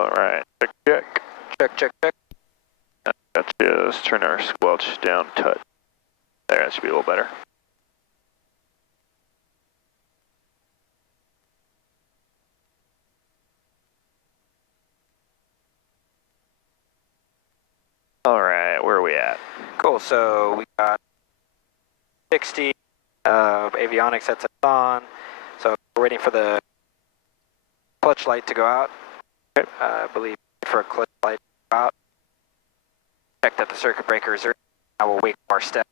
Alright, check, check. Check, check, check. Gotcha, let's turn our squelch down touch. There, that should be a little better. Alright, where are we at? Cool, so we got 60 avionics that's on. So we're waiting for the clutch light to go out. Okay. I believe for a clutch light to go out. Check that the circuit breakers are. I will wake up our step.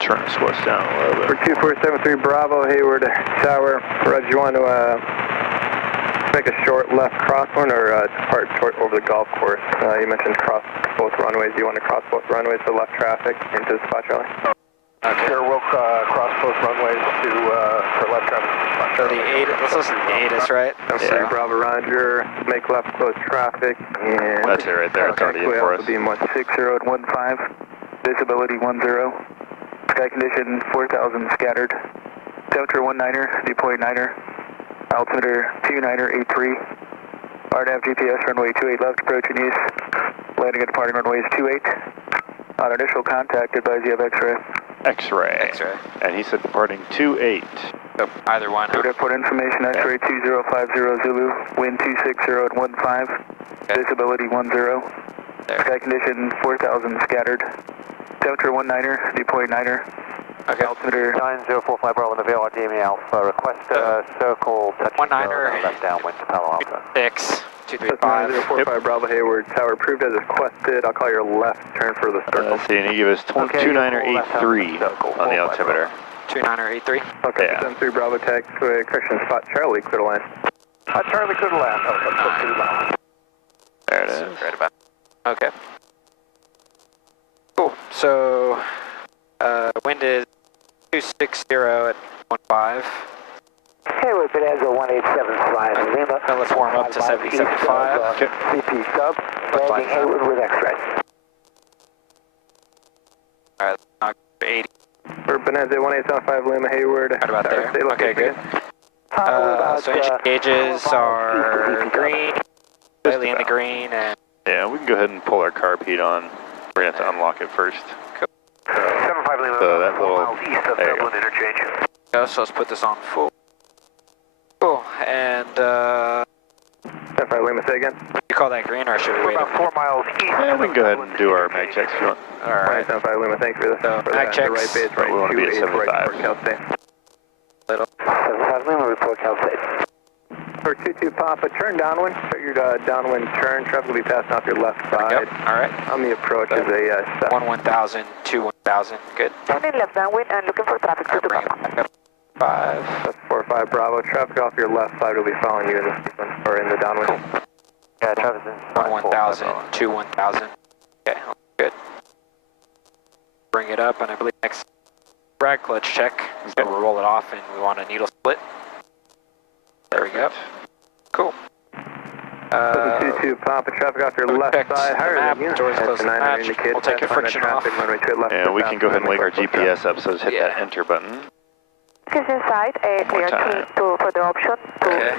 Turn the squelch down a little bit. For 2473 Bravo, Hayward Tower. Roger, you want to make a short left crosswind or depart short over the golf course? You mentioned cross both runways. Do you want to cross both runways for left traffic into the spot, Charlie? Okay. Sure, we'll cross both runways to for left traffic. So the ATIS, let's listen to the ATIS, right? Yeah. Bravo, Roger. Make left close traffic. And that's it right there. It's already in for us. Beam 160 at 15. Visibility 10. Sky condition 4,000 scattered. Temperature 19er, viewpoint 9er. Altimeter 29er83. RHV GPS runway 28 left, approaching east. Landing and departing runways 28. On initial contact, advise you have X-ray. X-ray. X-ray. And he said departing 28. So either one. Report information, X-ray 2050 Zulu, wind 260 at 15. Okay. Visibility 10. There. Sky condition 4,000 scattered. Temperature 19er, viewpoint 9er. Okay. Altimeter 9045 Bravo, the VLRDME Alpha. Request circle touch 19er. left downwind to Palo Alto. 6, 235. 9045 Bravo Hayward Tower approved as requested. I'll call your left turn for the circle. See, and he gave us 29er83 on the altimeter. 29er83. Okay, Yeah. 73 Bravo taxiway, correction spot Charlie, clear to land. Charlie, clear to land. Oh, There it is. Right about. Okay. Cool. So, wind is 260 at 15. Hayward Bonanza 1875 Lima. Now let's warm up to 7075. Okay. CP sub. Landing Hayward with X-ray. Alright, let's knock 80. For Bonanza 1875 Lima Hayward. Right about there. Stay Okay, good. So engine gauges are green, slightly in the green, and Yeah, we can go ahead and pull our carb heat on. We're going to have to unlock it first. 75 Lima. So that little, miles east of there you Dublin go. interchange. so let's put this on full. Cool, and 75 Lima, say again. you call that green or should we We're wait? about 4 miles east. Yeah, we can go ahead and do our mag checks if you want. Alright, 75 Lima, thanks for, So, for mag that. checks. The right base, But we wanna be at 28, right 75. NorCal state. little. 75 Lima, report Cal State. For 22 Papa, turn downwind. Start your downwind turn. Traffic will be passing off your left side. Yep, alright. On the approach is a 1000, 1000, good. Turning left downwind and looking for traffic to Bring it back up. 5. That's 45 Bravo. Traffic off your left side will be following you in the sequence, or in the downwind. Yeah, traffic's in 1000, 1000. Okay, good. Bring it up, and I believe next drag clutch check. So we'll roll it off, and we want a needle split. There we go. Cool. 22 Papa, traffic off your left checked side, the higher map, than you. doors That's close to the 9 match. indicated. We'll take your friction off. Runway 2 left. And we can go ahead and link our GPS up, so just hit that enter button. This is inside, clear time. for the option to Okay.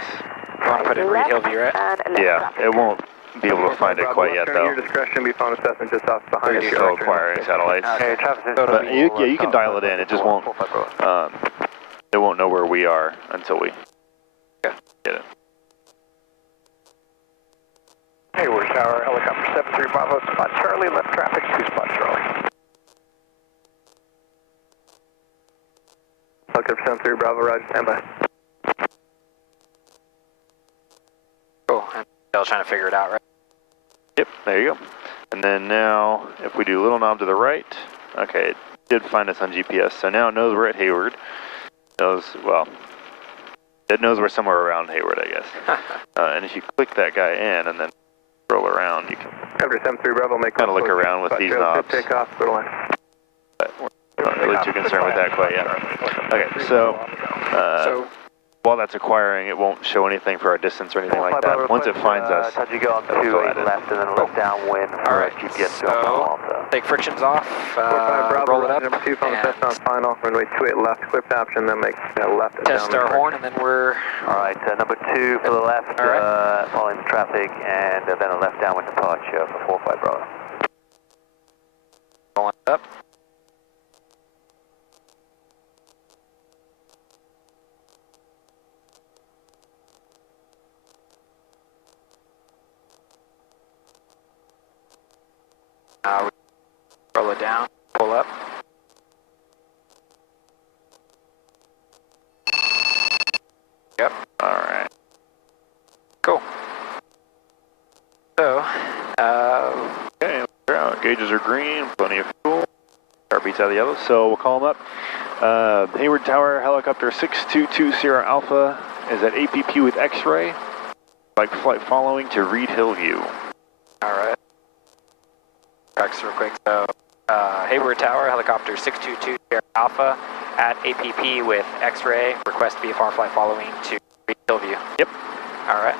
You want to put it in Reed Hill view, right? and left Yeah, traffic. it won't be able to find it quite yet, Your though. discretion, be phone assessment just off behind We're you. still acquiring satellites. Okay, traffic's in But But you can dial it in. It just won't. It won't know where we are until we get it. Hayward Tower, helicopter 73 Bravo, spot Charlie, left traffic, 2 spot Charlie. Helicopter 73 Bravo, Roger, stand by. Cool. And still trying to figure it out, right? Yep, there you go. And then now, if we do little knob to the right, okay, it did find us on GPS, so now it knows we're at Hayward. It knows we're somewhere around Hayward, I guess. And if you click that guy in and then scroll around, you can Helicopter 73 Bravo, make kind of look around with these knobs. Takeoff, go to line. But we're not really too concerned with that quite yet. Okay, so So while that's acquiring, it won't show anything for our distance or anything like that. Once it finds us, How'd you go on it'll fill that in. left and then left downwind for Alright, GPS so take frictions off, roll it up, number 2 from and test on final, runway 28 left, clipped option, then make left and test our horn, and then we're... Alright, number 2 for the left, Alright. following the traffic, and then a left downwind departure for 45 Bravo. Rolling it up. We roll it down, pull up. Yep. Alright. Cool. So, Okay, we're out. Gauges are green, plenty of fuel. Our beats out of the yellow, so we'll call them up. Hayward Tower, helicopter 6220 Sierra Alpha is at APP with X-ray. Like flight following to Reed Hill View. alright. Tracks real quick. So, Hayward Tower, helicopter 622 Sierra Alpha at APP with X-ray. Request VFR flight following to Reed Hill View. Yep. Alright.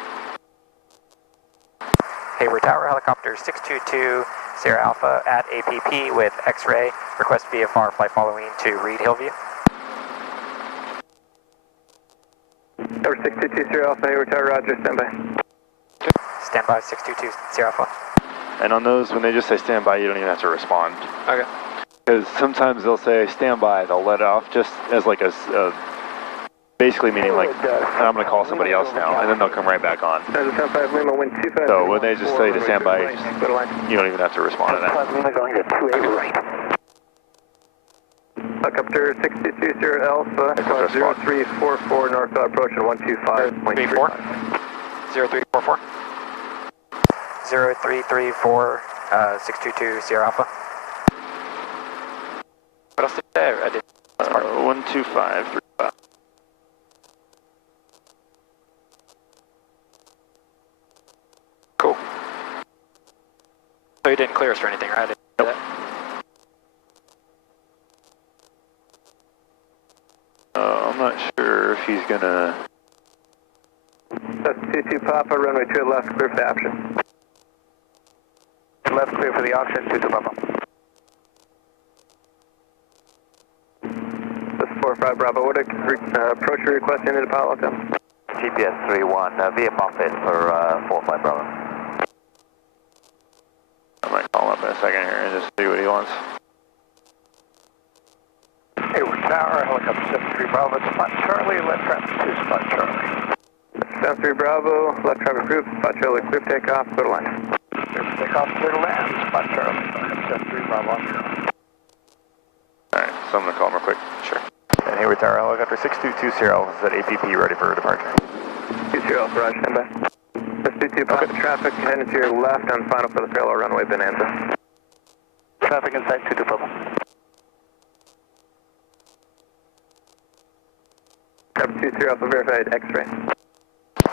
Hayward Tower, helicopter 622 Sierra Alpha at APP with X-ray. Request VFR flight following to Reed Hill View. Number 622 Sierra Alpha, Hayward Tower, roger, standby. Standby 622 Sierra Alpha. And on those, when they just say stand by, you don't even have to respond. Okay. Because sometimes they'll say stand by, they'll let it off just as like a basically meaning like, I'm going to call somebody else now, and then they'll come right back on. So when they just say to stand by, you don't even have to respond to that. Going to 28 right. Helicopter 622 Sierra Alpha, 0344 NorCal approach at 125.34. 0344. 0334, 622 Sierra Alpha. What else did I did? 12535. Cool. So you didn't clear us or anything, right? Nope. I'm not sure if he's gonna... That's 22 Papa, runway 2 left, clear for the option. Left clear for the option, 22 Papa. That's 45 Bravo, what approach you're requesting into Apollo? GPS 31, via Buffett for 45 Bravo. I might call him up in a second here and just see what he wants. Hayward Tower, helicopter 73 Bravo, spot Charlie, left traffic 2, spot Charlie. 73 Bravo, left traffic group, spot Charlie, clear for takeoff, clear to land. Clear for takeoff, clear to land, spot Charlie, helicopter 73 Bravo on zero. Alright, so I'm going to call him real quick. Sure. And Hayward Tower, helicopter 622 Sierra Alpha is at APP, ready for departure. 2 Sierra Alpha, roger, stand by. 622 Papa, traffic heading to your left on final for the parallel runway Bonanza. Traffic inside 22 Papa. Traffic 2 Sierra Alpha, verified X-ray.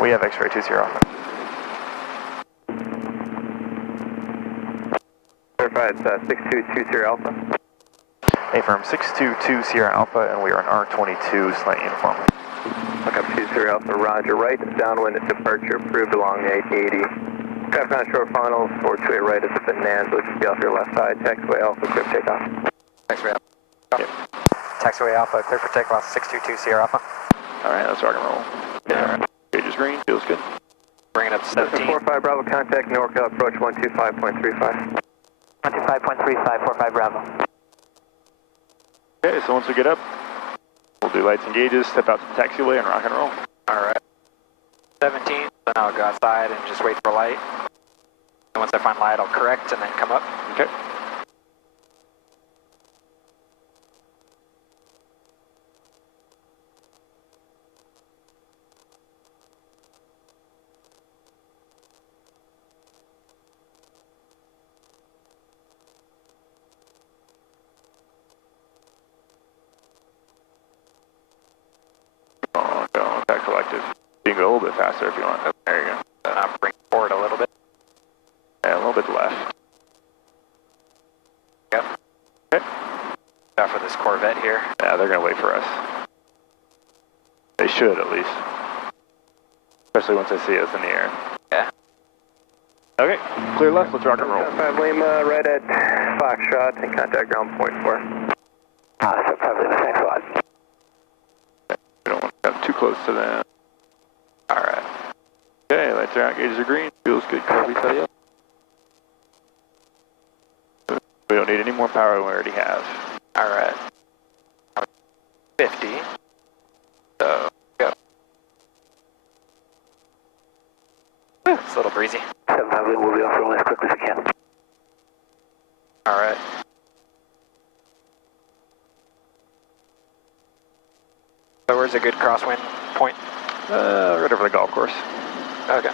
We have X-ray 2 Sierra Alpha. Verified 622 Sierra Alpha. Hey, firm 622 Sierra Alpha, and we are in R22 slant uniform. Look up 2 Sierra Alpha, roger, right, downwind departure approved along 880. Traffic on shore final, 428 right is the Bonanza, just be off your left side, taxiway Alpha, clear for takeoff. Taxiway Alpha. Yep. Taxiway Alpha, clear for takeoff, 622 Sierra Alpha. Alright, let's rock and roll. Yeah, alright. Gauge is green, feels good. Bring it up to 17. 45 Bravo, contact NorCal approach 125.35. 125.35, 45 Bravo. Okay, so once we get up, we'll do lights and gauges, step out to the taxiway and rock and roll. Alright. 17, then I'll go outside and just wait for light. And once I find light, I'll correct and then come up. Okay. Collective. You can go a little bit faster if you want. There you go. Then I'll bring it forward a little bit. Yeah, a little bit left. Yep. Okay. Now for this Corvette here. Yeah, they're going to wait for us. They They should, at least. Especially once they see us in the air. Yeah. Okay, clear left, let's rock and roll. 5 Lima, right at Foxtrot, and contact ground point 4. So 5 Lima, thanks a lot. We don't want to come too close to them. Alright. Okay, lights are out, gauges are green. Feels good, car beats out yellow. We don't need any more power than we already have. Alright. 50. So, go. It's a little breezy. 7 5 Lima, we'll be off rolling as quickly as we can. Alright. So where's a good crosswind point? Right over the golf course. Okay.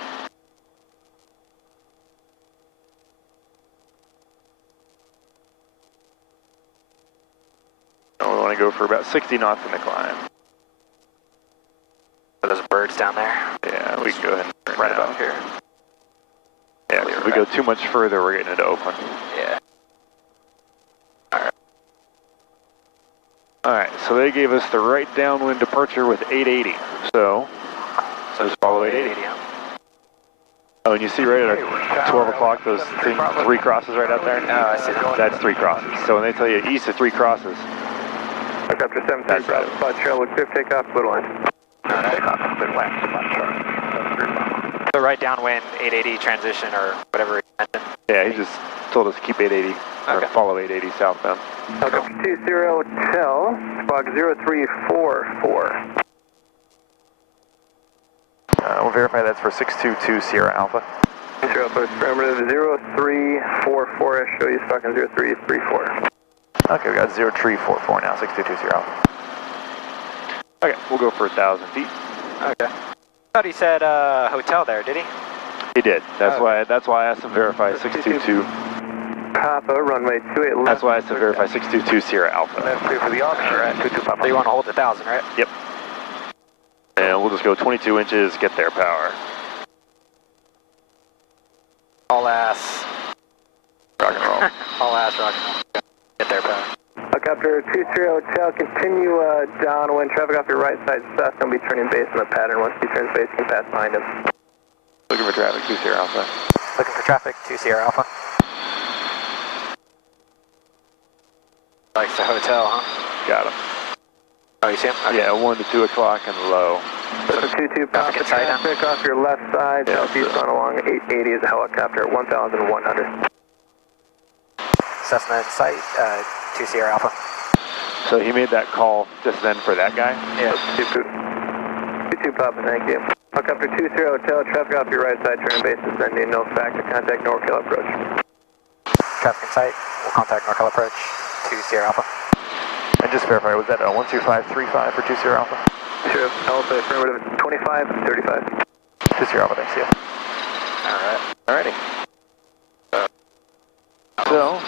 We want to go for about 60 knots in the climb. So there's birds down there. Yeah, we can go ahead and turn Right down. about here. Yeah, if we go too much further, we're getting into Oakland. Yeah. Alright, so they gave us the right downwind departure with 880. So just follow 880. Oh, and you see right at 12 o'clock those three crosses right out there? Oh, I see that. That's 3 crosses. So when they tell you east of 3 crosses, Helicopter 7 That's right. Spot Trail, look clear, take off, little line. Takeoff, clear land, So right downwind, 880 transition or whatever he mentioned. yeah, he just told us to keep 880, or Okay. follow 880 southbound. Helicopter 20 Tel, squawk 0344. We'll verify that's for 622 Sierra Alpha. Zero Alpha, parameter 0344, show you squawking 0334. Okay, we got 0344 now, 622 Sierra Alpha. Okay, we'll go for 1,000 feet. Okay. I thought he said hotel there, did he? He did. That's Okay. why I asked him to verify 622. Papa, runway 28 left. That's why I asked him to verify 622 Sierra Alpha. That's clear for the option. Alright. So you want to hold 1,000, right? Yep. And we'll just go 22 inches, get their power. All ass. Rock and roll. All ass rock and roll. Get there, power. Helicopter 20 Hotel, continue downwind, traffic off your right side south, don't be turning base on the pattern. Once he turns base, you can pass behind him. Looking for traffic, 2 Sierra Alpha. Looking for traffic, 2 Sierra Alpha. Likes the hotel, huh? Got him. Oh, you see him? Okay. Yeah, 1 to 2 o'clock and low. So 22 Papa, Traffic inside traffic off your left side, Yeah, southeast so- on along 880 is a helicopter, 1,100. Cessna in sight, 2 Sierra Alpha. So he made that call just then for that guy? Yeah. 22 Papa, thank you. Helicopter 20 Hotel, traffic off your right side, turning base descending, no factor, contact NorCal approach. Traffic in sight, we'll contact NorCal approach, 2 Sierra Alpha. And just verify, was that 12535 for 2 Sierra Alpha? Sure, Alpha, affirmative 25 and 35. 2 Sierra Alpha, thanks, yeah. Alright. Alrighty. So,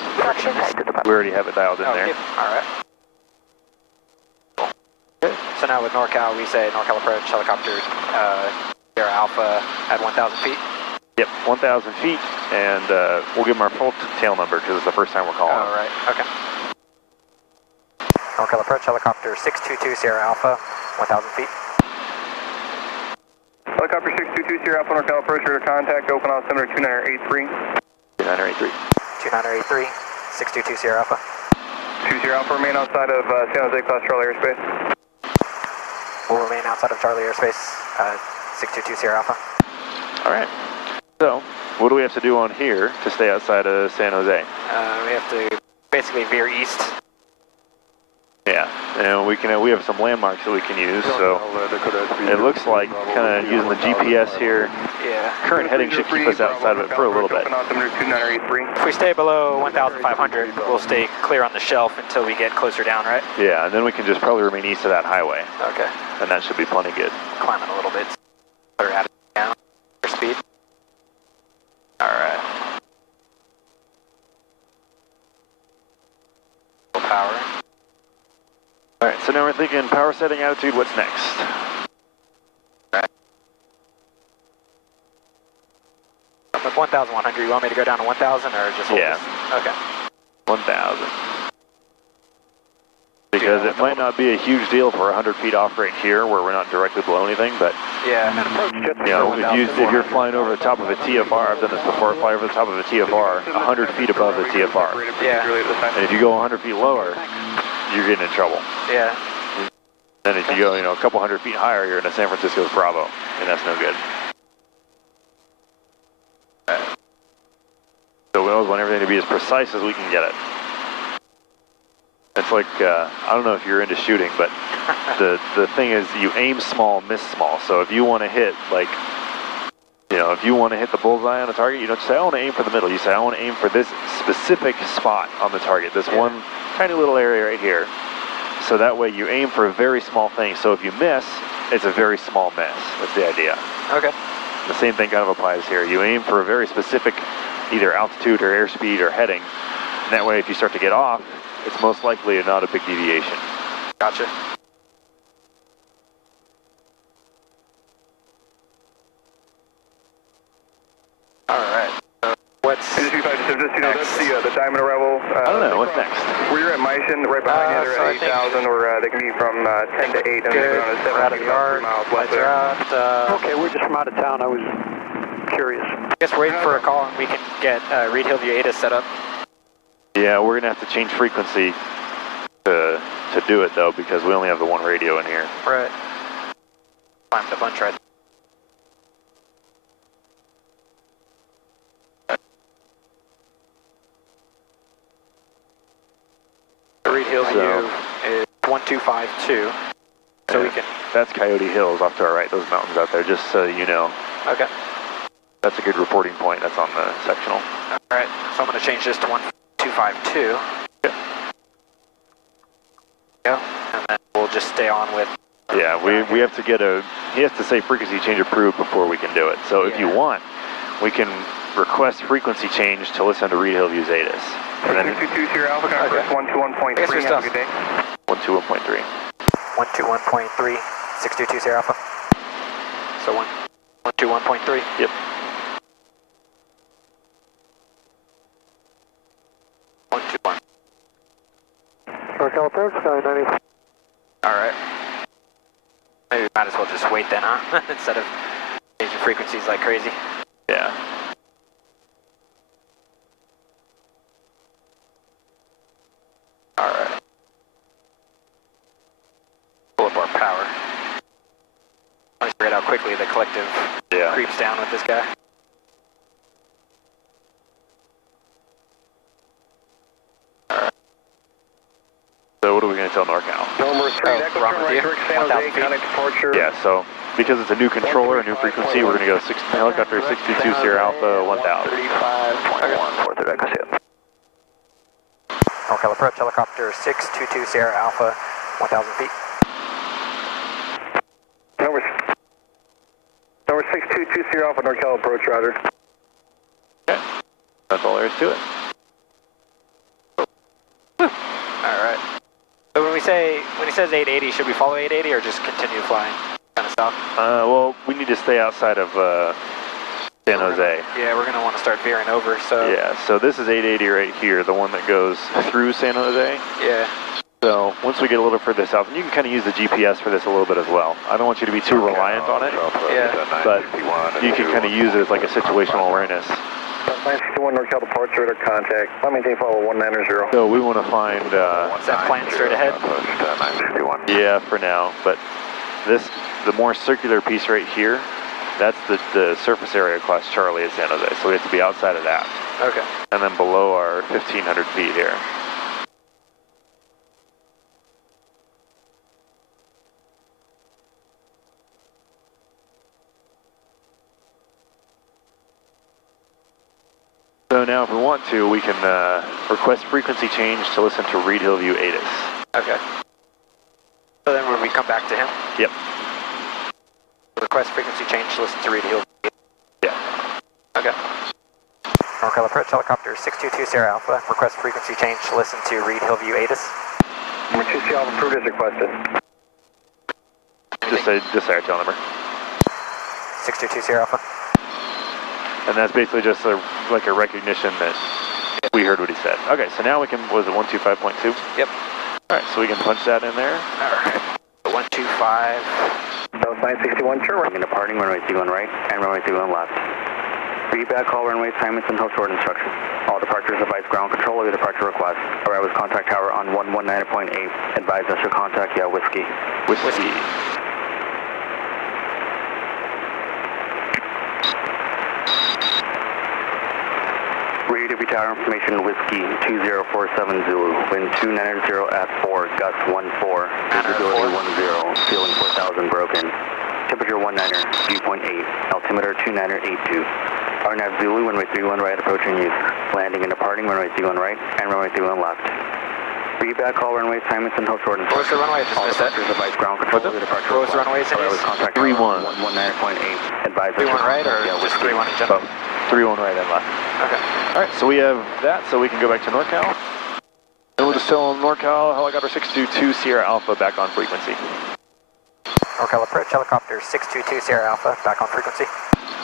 we already have it dialed in there. Alright. Okay. So now with NorCal, we say NorCal approach, helicopter, Sierra Alpha at 1,000 feet. Yep, 1,000 feet, and we'll give them our full tail number because it's the first time we're calling. Oh, right, okay. NorCal approach, helicopter 622 Sierra Alpha, 1,000 feet. Helicopter 622 Sierra Alpha, NorCal approach, your contact, open altimeter 2983. 2983. 2983, 622 Sierra Alpha. 2 Sierra Alpha, remain outside of San Jose class Charlie airspace. We'll remain outside of Charlie airspace, 622 Sierra Alpha. Alright. So, what do we have to do on here to stay outside of San Jose? We have to basically veer east. Yeah, and we have some landmarks that we can use, so it looks like kind of using the GPS here. Yeah. Current heading should keep us outside of it for a little bit. If we stay below 1,500, we'll stay clear on the shelf until we get closer down, right? Yeah, and then we can just probably remain east of that highway, Okay. and that should be plenty good. Climbing a little bit. Better at it down. For speed. Alright. Full power. Alright, so now we're thinking power setting attitude, what's next? With 1,100, you want me to go down to 1,000 or just hold Yeah. this? Okay. 1,000. Because because it might not be a huge deal for 100 feet off right here where we're not directly below anything, but Yeah. you know, if you're flying over the top of a TFR, I've done this before, fly over the top of a TFR 100 feet above the TFR. Yeah. And if you go 100 feet lower, you're getting in trouble. Yeah. Then if you go, you know, a couple hundred feet higher, you're in a San Francisco Bravo, and that's no good. So we always want everything to be as precise as we can get it. It's like, I don't know if you're into shooting, but the thing is you aim small, miss small. So if you want to hit, like, you know, if you want to hit the bullseye on a target, you don't say, I want to aim for the middle. You say, I want to aim for this specific spot on the target, this one tiny little area right here. So that way you aim for a very small thing. So if you miss, it's a very small miss. That's the idea. Okay. The same thing kind of applies here. You aim for a very specific either altitude or airspeed or heading. And that way if you start to get off, it's most likely not a big deviation. Gotcha. All right. What's Just, you know, that's the Diamond Arrival. I don't know, what's next? Where you're at Myson, right behind you, they're at 8,000, or they can be from 10 to 8, and they're on a 7 out of the yard. miles left Lights are there. out. Okay, we're just from out of town. I was curious. I guess waiting for a call and we can get Reed Hillview ATIS set up. Yeah, we're gonna have to change frequency to do it though, because we only have the one radio in here. Right. Climbed a bunch right. Reed Hillview is 1252. So we can. That's Coyote Hills off to our right, those mountains out there, just so you know. Okay. That's a good reporting point, that's on the sectional. Alright, so I'm going to change this to 1252. Yeah. And then we'll just stay on with. Yeah, we have to get he has to say frequency change approved before we can do it. So if you want, we can request frequency change to listen to Reed Hillview's ATIS. And then 220 Alpha, contact 121.3, I guess have a good day. 121.3. 121.3, 6220 Alpha. So 121.3. Yep. NorCal approach, sky 90. Alright. Maybe we might as well just wait then, huh? Instead of changing frequencies like crazy. Yeah. Alright. Pull up our power. I forget how quickly the collective creeps down with this guy. So what are we going to tell NorCal? Number 3, Echo wrong turn with right you. direct San Jose, 1,000 feet. contact departure. Yeah, so because it's a new controller, a new frequency, we're going to go helicopter 622 Sierra Alpha 1000. 35.1, 4 Echo Sierra. NorCal approach, helicopter 622 Sierra Alpha, 1,000 feet. Number 622 Sierra Alpha, NorCal approach, roger. Okay. That's all there is to it. Alright. So when he says 880, should we follow 880 or just continue flying kind of south? Well, we need to stay outside of San Jose. Yeah, we're going to want to start veering over, so. Yeah, so this is 880 right here, the one that goes through San Jose. Yeah. So once we get a little further south, and you can kind of use the GPS for this a little bit as well. I don't want you to be too reliant on it, but you can kind of use it as like a situational awareness. 961 NorCal departure, radar contact. Let me take follow 190. So we want to find, Is that plan straight ahead? yeah, for now, but the more circular piece right here, that's the surface area class Charlie at San Jose, so we have to be outside of that. Okay. And then below our 1,500 feet here. So now if we want to, we can request frequency change to listen to Reed Hillview ATIS. Okay. So then when we come back to him? Yep. Request frequency change to listen to Reed Hillview. Yeah. Okay. NorCal approach, helicopter 622 Sierra Alpha. Request frequency change to listen to Reed Hillview ATIS. Number 2 Sierra Alpha approved as requested. Just say our tail number. 622 Sierra Alpha. And that's basically just like a recognition that we heard what he said. Okay, so now we can, was it 125.2? Yep. Alright, so we can punch that in there. Alright. 125. South 961, turn right. Departing runway 31 right and runway 31 left. Feedback, all runway assignments until short instruction. All departures advise ground control of your departure request. Arrive with contact tower on 119.8. Advise us your contact, yeah, whiskey. Whiskey. Radio to tower information, whiskey 2047 Zulu. Wind 290 at 4, gust 14. Visibility 10, ceiling 4000 broken. Temperature 19er, viewpoint 8. Altimeter 29082. RNAV Zulu, runway 31 right, approaching you. Landing and departing, runway 31 right and runway 31 left. Feedback, all runway assignments until short What was the runway? I just all missed that. departures advise ground control of your departure What was the runways in Arrive use? with contact 3-1. 119.8. Advise us 3-1 your right or contact, yeah, just whiskey. 3-1 in general? 3-1 right and left. Okay. Alright, so we have that, so we can go back to NorCal. And we'll just tell them NorCal, helicopter 622 Sierra Alpha back on frequency. NorCal approach, helicopter 622 Sierra Alpha, back on frequency.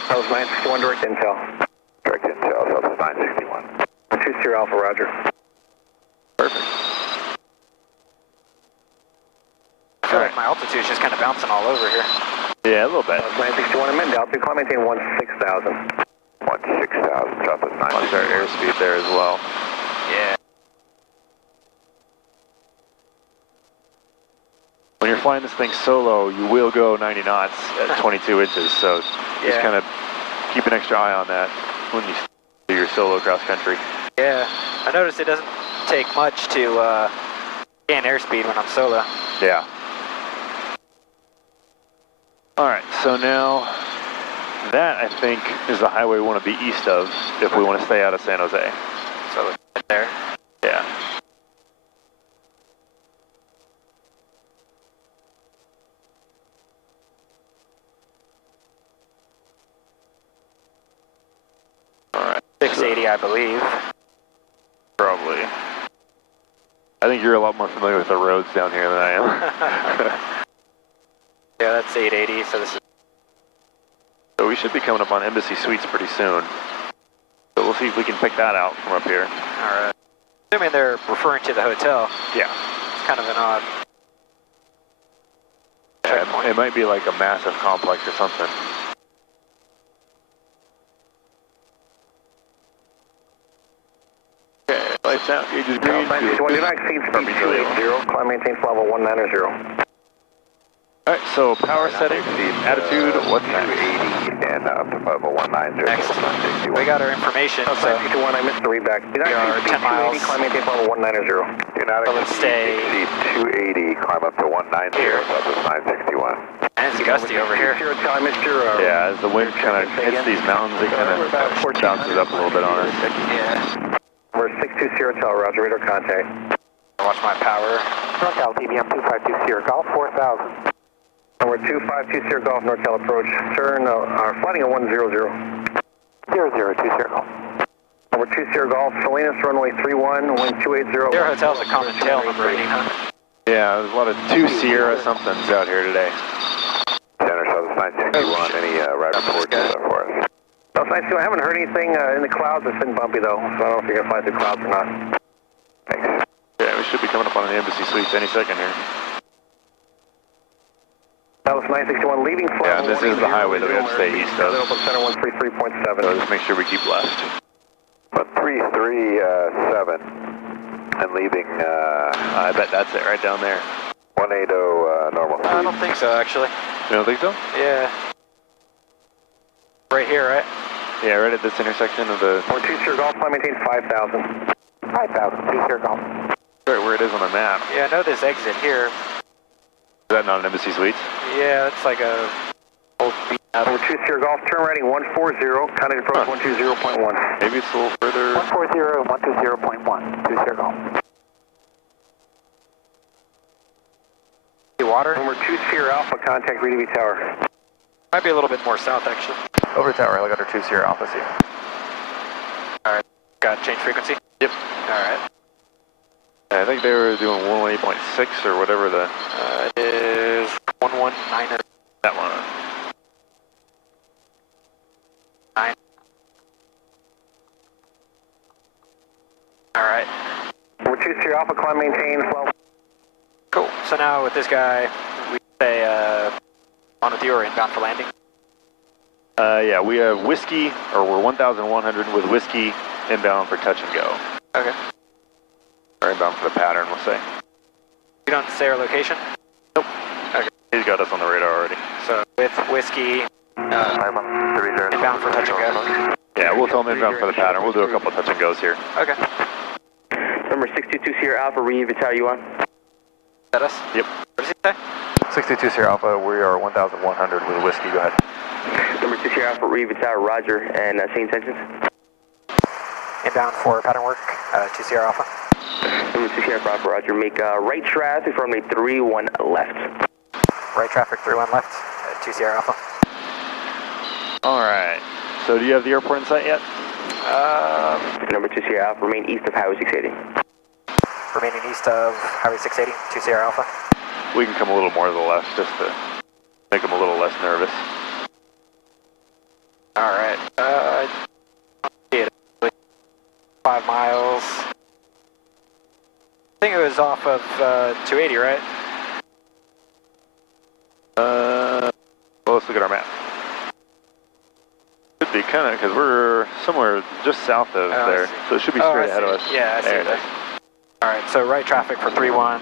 South 961, direct intel. Direct intel, South 961. 2 Sierra Alpha, roger. Perfect. I feel like my altitude's just kind of bouncing all over here. Yeah, a little bit. South 961, amend altitude, climb maintain 16,000. 16,000, South is Watch our 961. airspeed there as well. Yeah. When you're flying this thing solo, you will go 90 knots at 22 inches, so just Yeah. kind of keep an extra eye on that when you do your solo cross country. Yeah. I noticed it doesn't take much to gain airspeed when I'm solo. Yeah. Alright, so now that I think is the highway we want to be east of if we want to stay out of San Jose. So right there. Yeah. Alright. 680, I believe. Probably. I think you're a lot more familiar with the roads down here than I am. Yeah, that's 880, so this is... So we should be coming up on Embassy Suites pretty soon. So we'll see if we can pick that out from up here. Alright. Assuming they're referring to the hotel. Yeah. It's kind of an odd... Yeah, it might be like a massive complex or something. Okay, lights out, gauges green. South 961, do not exceed speed 280, climb maintain level 190. Alright, so power setting, attitude, what's next? 280 and up to level 190. Next. We got our information, South so 961, I missed the readback. Do not We are exceed 10 speed 280, miles. climb maintain level 190. Do not So let's stay- exceed 280, climb up to 190, Here. South is 961. and it's gusty over here. Sierra Hotel, I missed your... Yeah, as the wind kind of hits these mountains, it kind of bounces up a little bit on us. Yeah. We're 62 Sierra Hotel, roger, radar contact. Watch my power. NorCal, TBM 252 Sierra Golf, 4,000. We're 252 Sierra Golf, NorCal approach. Turn, flighting at 100. 002 Sierra Golf. We're 2 Sierra Golf, Salinas, runway 31, wind 280. Your hotel's a common tail number 18, huh? Yeah, there's a lot of 2 Sierra somethings out here today. Center, South is 961. Any ride reports for us? South 961, I haven't heard anything in the clouds. It's been bumpy though, so I don't know if you're going to fly through clouds or not. Thanks. Yeah, we should be coming up on the Embassy Suites any second here. South 961, leaving flight. Yeah, this is the highway that we have to stay east of. Open center 133.7. So just make sure we keep left. 133.7 and leaving I bet that's it right down there. 180 normal I speed. don't think so, actually. You don't think so? Yeah. Right here, right? Yeah, right at this intersection of the... We're 2 Sierra Golf, climb maintain 5,000. 5,000, 2 Sierra Golf. Right where it is on the map. Yeah, I know this exit here. Is that not an Embassy Suites? Yeah, it's like a old beat up. We're 2 Sierra Golf, turn righting 140, contact approach 120.1. Maybe it's a little further... 140, 120.1, 2 Sierra Golf. Water? Number 2 Sierra Alpha, contact Reedy Tower. Might be a little bit more south, actually. Over tower, helicopter 2 Sierra Alpha, see. Alright, got to change frequency? Yep. Alright. I think they were doing 118.6 or whatever the... It is 119er. That one. 9. Alright. We're 2 Sierra Alpha, climb maintain, well, So now with this guy, we say on with you or inbound for landing? Yeah, we have whiskey, or we're 1,100 with whiskey inbound for touch and go. Okay. Or inbound for the pattern, we'll say. You don't say our location? Nope. Okay. He's got us on the radar already. So with whiskey, inbound for touch and go. Yeah, we'll tell him inbound for the pattern. We'll do a couple touch and goes here. Okay. Number 622 Sierra Alpha, Reeve, Tower you on? Is that us? Yep. What does he say? 622 Sierra Alpha, we are 1,100 with whiskey, go ahead. Number 2 Sierra Alpha, Reeve, Tower, Roger, and same intentions? Inbound for pattern work, 2 Sierra Alpha. Number 2 Sierra Alpha, Roger, make right traffic for runway 31 left. Right traffic 31 left, 2 Sierra Alpha. Alright, so do you have the airport in sight yet? Number 2 Sierra Alpha, remain east of Highway 680. Remaining east of Highway 680, 2 Sierra Alpha. We can come a little more to the left just to make them a little less nervous. Alright, 5 miles. I think it was off of 280, right? Well, let's look at our map. Should be kind of, because we're somewhere just south of there, so it should be straight ahead of us. Yeah, I see there it. Alright, so right traffic for 31.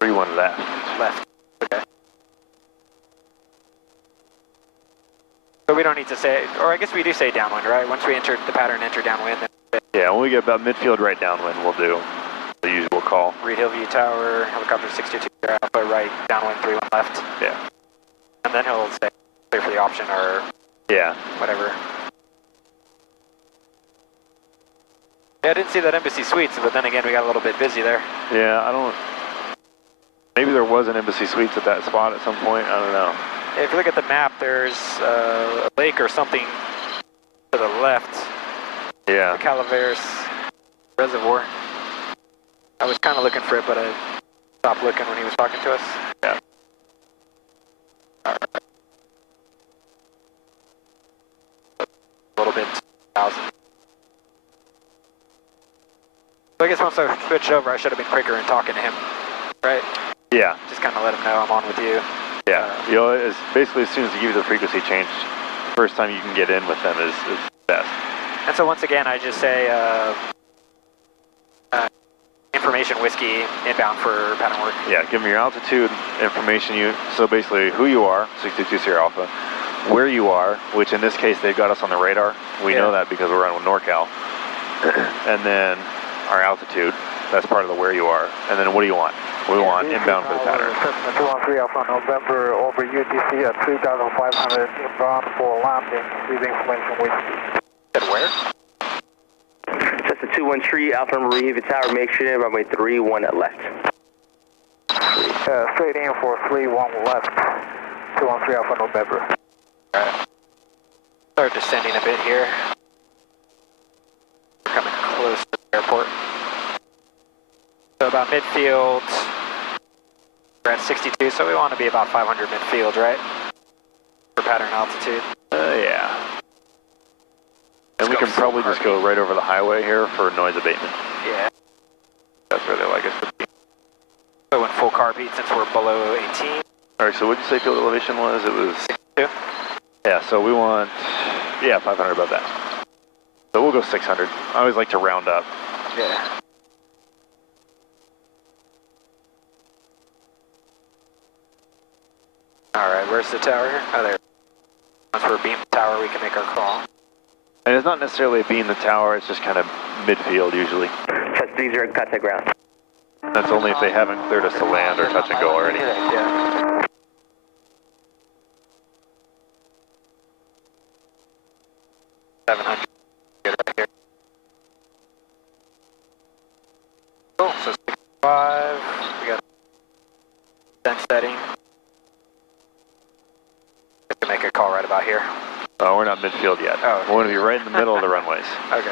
31 left. Left. Okay. So we don't need to say, or I guess we do say downwind, right? Once we enter the pattern, enter downwind. Then Yeah, when we get about midfield right downwind, we'll do the usual call. Reed Hillview Tower, helicopter 622 Alpha, right, downwind 31 left. Yeah. And then he'll say clear for the option or Yeah. whatever. Yeah, I didn't see that Embassy Suites, but then again, we got a little bit busy there. Yeah, I don't... Maybe there was an Embassy Suites at that spot at some point, I don't know. If you look at the map, there's a lake or something to the left. Yeah. The Calaveras Reservoir. I was kind of looking for it, but I stopped looking when he was talking to us. Yeah. Alright. A little bit, 1,000. So I guess once I switched over, I should have been quicker in talking to him, right? Yeah. Just kind of let him know I'm on with you. Yeah. You know, it's basically as soon as you give you the frequency change, first time you can get in with them is best. And so once again, I just say information whiskey inbound for pattern work. Yeah, give them your altitude information. So basically who you are, 622 Sierra Alpha, where you are, which in this case they've got us on the radar. We know that because we're on NorCal. And then our altitude, that's part of the where you are. And then what do you want? We want inbound for the pattern. 213 Alpha November over UTC at 3,500 inbound for landing with information whiskey. Said where? Just a 213 Alpha Marie Tower, make sure you're runway 31 left. Straight in for 31 left, 213 Alpha November. Alright. Start descending a bit here. We're coming close to the airport. So about midfield, we're at 62, so we want to be about 500 midfield, right? For pattern altitude. Yeah. And we can probably just go right over the highway here for noise abatement. Yeah. That's where they like us to be. So in full car beat, since we're below 18. Alright, so what did you say field elevation was? It was... 62. Yeah, so we want... Yeah, 500 above that. So we'll go 600. I always like to round up. Yeah. Alright, where's the tower here? Oh, there. Once we're beam the tower, we can make our call. And it's not necessarily being the tower, it's just kind of midfield usually. Test 30 contact ground. That's only if they haven't cleared us to land or touch and go already. Yeah. $700. Good right here. Cool, so 65. We got descent setting. We can make a call right about here. Oh, we're not midfield yet. Oh, okay. We want to be right in the middle of the runways. Okay.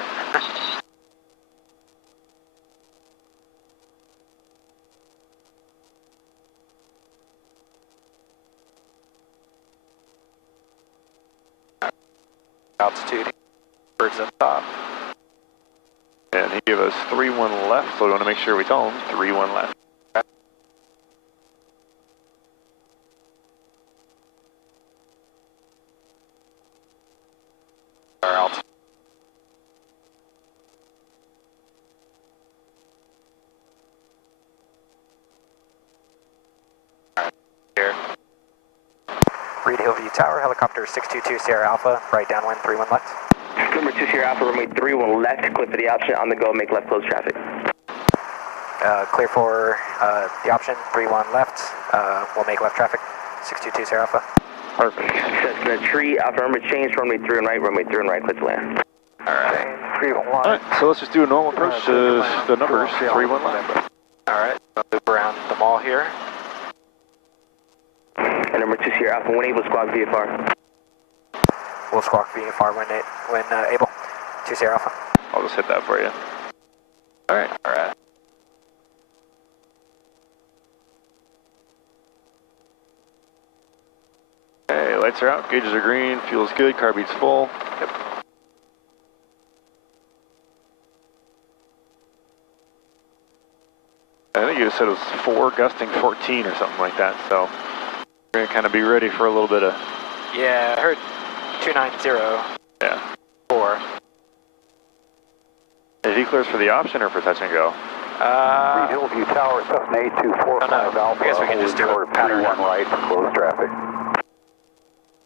Altitude, birds up top. And he gave us 3-1 left, so we want to make sure we tell him 3-1 left. our altitude. Here. Reed Hillview Tower, helicopter 622 Sierra Alpha, right downwind, 31 left. Number 2 Sierra Alpha, runway 31 left, clear for the option, on the go, make left close traffic. Clear for the option, 31 left, we'll make left traffic, 622 Sierra Alpha. Perfect. Cessna Tree, Alpha runway change, runway 3 and right, clear to land. Alright. 3-1. Alright, so let's just do a normal approach to the numbers, 3-1 left. Alright, loop around the mall here. And number 2 Sierra Alpha, when able, squawk VFR. We'll squawk VFR when able. 2 Sierra Alpha. I'll just hit that for you. Alright. Alright. Okay, lights are out, gauges are green, fuel's good, car beat's full. Yep. I think you said it was 4 gusting 14 or something like that, so we're gonna kind of be ready for a little bit of... Yeah, I heard 290. Yeah. 4. Is he clears for the option or for touch and go? Reed Hillview Tower, Cessna 8245 Alpha. I guess we can just do a pattern. 1 right for close traffic.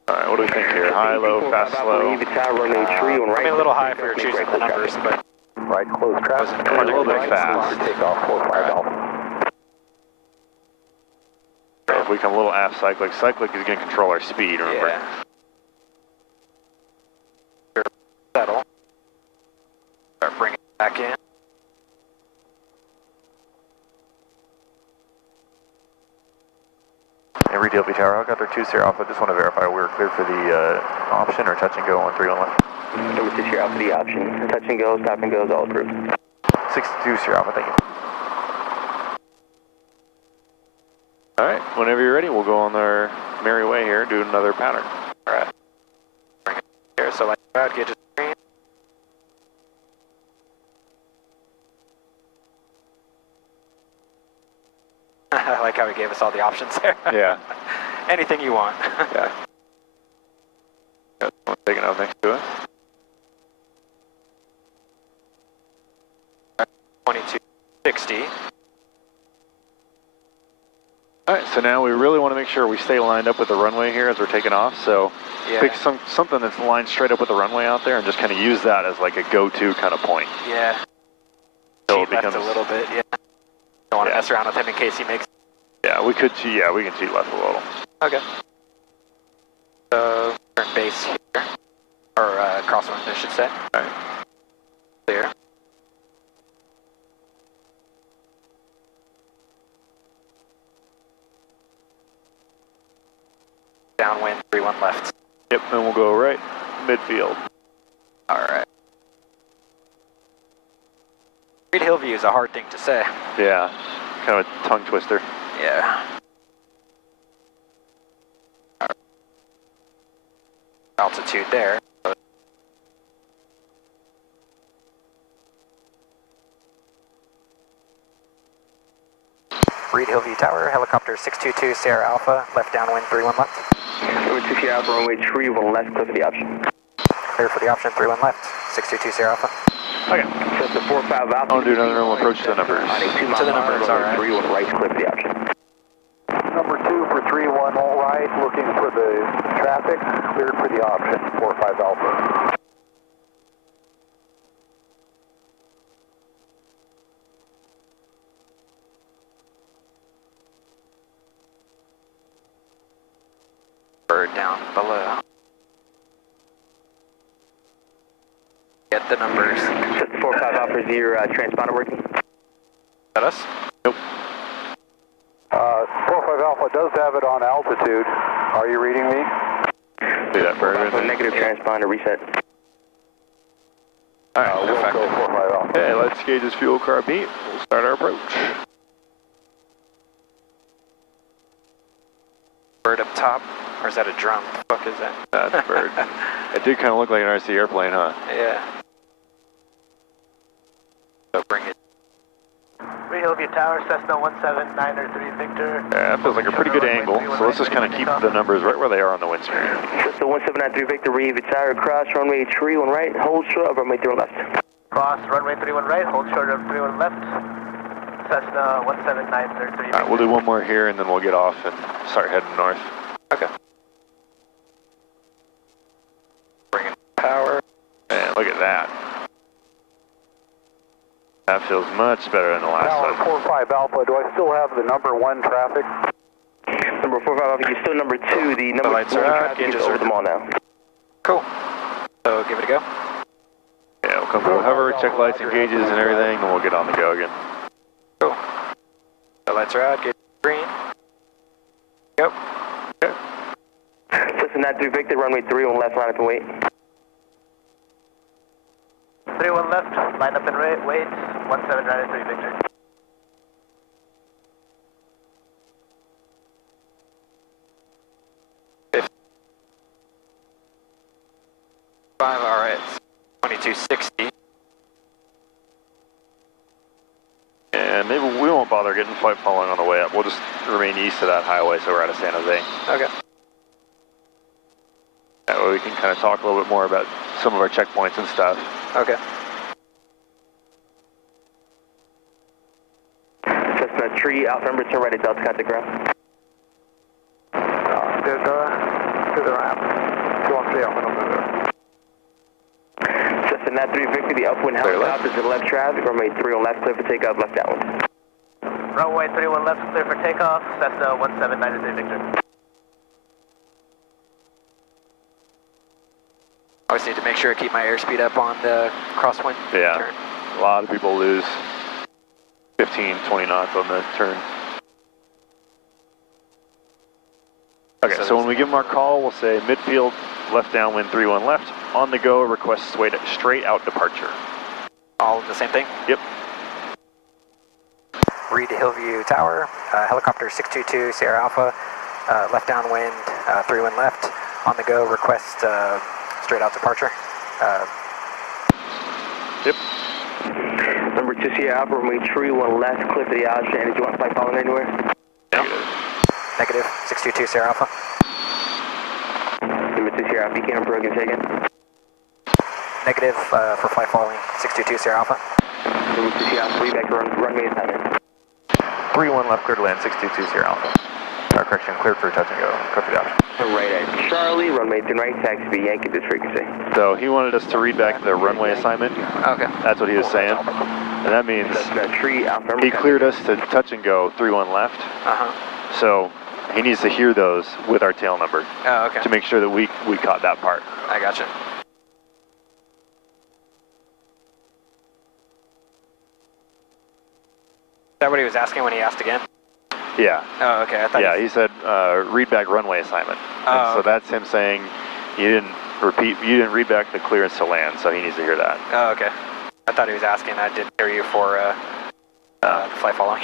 Alright, what do we think here? High, low, fast, slow? I mean, a little high if we were choosing the numbers, but... Right close traffic. A little bit fast. Takeoff 45 Alpha. If we come a little aft cyclic, cyclic is going to control our speed, remember? Yeah. Settle. Start bringing it back in. And Reed Hillview Tower, helicopter 2 Sierra Alpha, just want to verify we're cleared for the option or touch and go on 3-1 left. Number 2 Sierra Alpha, the option. Touch and go, stop and go is all approved. 62 Sierra Alpha, thank you. Alright, whenever you're ready, we'll go on our merry way here, do another pattern. Alright. Bring it here, so like that, gauges green. I like how he gave us all the options there. Yeah. Anything you want. Yeah. Got someone taking out next to us. 2260. Alright, so now we really want to make sure we stay lined up with the runway here as we're taking off, so Yeah. pick something that's lined straight up with the runway out there and just kind of use that as like a go-to kind of point. Yeah. So Cheat left a little bit, yeah. Don't want to mess around with him in case he makes... Yeah, we could cheat, we can cheat left a little. Okay. So, turn base here. Or crosswind, I should say. Alright. Clear. Downwind, 3-1 left. Yep, then we'll go right, midfield. Alright. Reed Hillview is a hard thing to say. Yeah, kind of a tongue twister. Yeah. Altitude there. Reed Hillview Tower, helicopter 622 Sierra Alpha, left downwind, 3-1 left. Number 2 Sierra Alpha, runway 31 left, clear for the option. Clear for the option, 3-1 left, 622 Sierra Alpha. Okay. Cessna 45 Alpha. I'll do another normal approach to the numbers. To the numbers, alright. 31 right, clear for the option. Number 2 for 3-1 all right, looking for the traffic, cleared for the option, 45 Alpha. Bird down below. Get the numbers. Cessna 45 Alpha, is your transponder working? Got us? Nope. 45 Alpha does have it on altitude. Are you reading me? See that bird right there? Negative transponder, reset. Alright, We'll go 45 Alpha. okay, let's gauge this fuel car beat. We'll start our approach. Bird up top. Or is that a drum? What the fuck is that? That's a bird. It did kind of look like an RC airplane, huh? Yeah. So bring it. Reed Hillview Hillview Tower, Cessna 179er3 Victor. Yeah, that feels like a pretty good angle, so let's just kind of keep the numbers right where they are on the wind screen. Cessna 179er3 Victor, Hillview Tower, cross runway 31 right, hold short of runway 31 left. Cross runway 31 right, hold short of 31 left. Cessna 179er3 Victor. Alright, we'll do one more here and then we'll get off and start heading north. Okay. Bringing power. Man, look at that. That feels much better than the last Tower one. 45 Alpha, do I still have the number 1 traffic? Number 45 Alpha, you're still number 2. The number 1 traffic is over the mall now. Cool. So give it a go. Yeah, we'll come go hover, check lights and gauges and everything, and we'll get on the go again. Cool. The lights are out, get green. Go. Okay. Cessna 93 Victor, runway 31 left, line up and wait. 31 left, line up and wait. 179er3 Victor. Alright, 2260. And maybe we won't bother getting flight following on the way up. We'll just remain east of that highway so we're out of San Jose. Okay. That way we can kind of talk a little bit more about some of our checkpoints and stuff. Okay. Cessna 3 Alpha number, turn right at Delta, contact ground. To the ramp. 213 Alpha number. Cessna 3 Victor, the upwind helicopter to the left traffic, runway 31 left, clear for takeoff, left downwind. Runway 31 left, clear for takeoff. Cessna 179er3 Victor. I always need to make sure I keep my airspeed up on the crosswind Yeah. turn. A lot of people lose 15, 20 knots on the turn. Okay, so when we give them our call, we'll say midfield, left downwind 31 left, on the go, request straight out departure. All the same thing? Yep. Reed to Hillview Tower, helicopter 622 Sierra Alpha, left downwind, 31 left, on the go, request straight out departure. Yep. Number 2 Sierra Alpha, runway 31 left, clear for the option, and did you want to fly following anywhere? Negative, 622 Sierra Alpha. Number 2 Sierra Alpha, became broken, say again. Negative for flight following 622 Sierra Alpha. Number 2 Sierra Alpha, back to runway assignment. 31 left, clear to land, 622 Sierra Alpha. Or correction, cleared for touch and go. Clear for the option. Right at Charlie, runway 10 right, taxi Yankee this frequency. So he wanted us to read back the runway assignment. Okay. That's what he was saying. And that means he cleared us to touch and go 31 left. Uh-huh. So he needs to hear those with our tail number Oh, okay. to make sure that we caught that part. I gotcha. Is that what he was asking when he asked again? Yeah. Oh, okay. I thought Yeah, he said read back runway assignment. Oh, And so okay. that's him saying you didn't read back the clearance to land, so he needs to hear that. Oh, okay. I thought he was asking. I didn't hear you for flight following.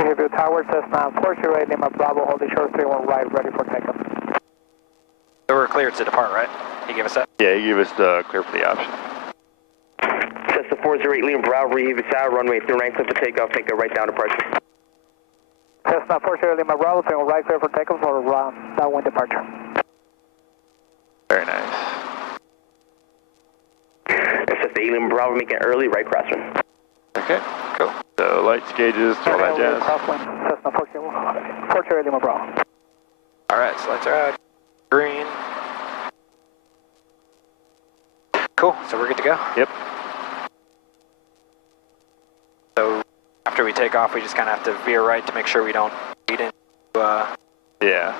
Hillview Tower, Cessna 408 Lima Bravo, holding short 31 right, ready for takeoff. So we're cleared to depart, right? He gave us that? Yeah, he gave us the clear for the option. Cessna 408 Lima Bravo, Hillview Tower, runway 39 clear for takeoff, take a right down departure. Cessna 408 Lima Bravo, 31 right, clear for takeoff for downwind departure. Very nice. Cessna 8 Lima Bravo, making early, right crosswind. Okay, cool. So lights, gauges, all that jazz. Crosswind, Cessna 408 Lima Bravo. Alright, so lights are out. Green. Cool, so we're good to go. Yep. So after we take off, we just kind of have to veer right to make sure we don't lead into, Yeah.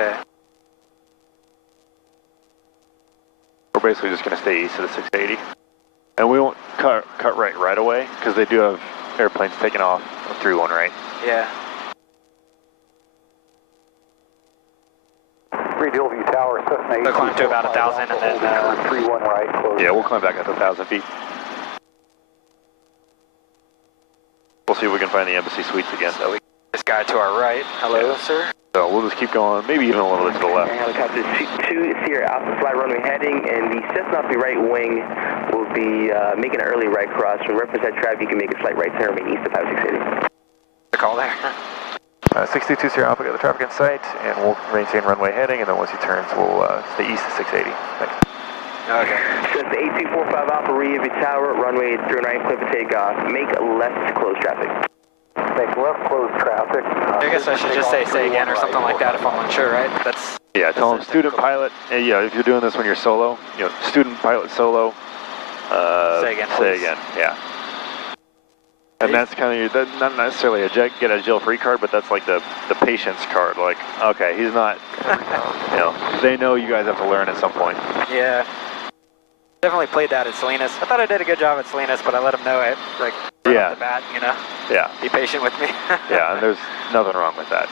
okay. We're basically just going to stay east of the 680. And we won't cut right away, because they do have airplane's taking off. 3-1 right. Yeah. Reed Hillview Tower, Cessna. They'll climb to about 1,000 and then 3-1 right, close. Yeah, we'll climb back up to 1,000 feet. We'll see if we can find the embassy suites again. So this guy to our right. Hello, sir. So we'll just keep going, maybe even a little bit to the left. Helicopter 2 Sierra Alpha flight runway heading, and the Cessna off the right wing will be making an early right cross. From reference that traffic, you can make a slight right turn remain east of 5680. The call there. 622 Sierra Alpha, got the traffic in sight, and we'll maintain runway heading, and then once he turns, we'll stay east of 680. Thanks. Okay. Cessna 8245 Alpha, Reed Tower, runway 39, clear for takeoff. Make left to close traffic. Make left, close traffic. I guess I should just say again or something like that if I'm unsure, right? That's. Yeah, tell him student pilot. Yeah, if you're doing this when you're solo, student pilot solo. Say again, Say please. again, yeah. And that's kind of not necessarily a get a jail free card, but that's like the patience card. Like, okay, he's not. They know you guys have to learn at some point. Yeah. Definitely played that at Salinas. I thought I did a good job at Salinas, but I let him know it. Like, right off the bat, Yeah. Be patient with me. Yeah, and there's nothing wrong with that.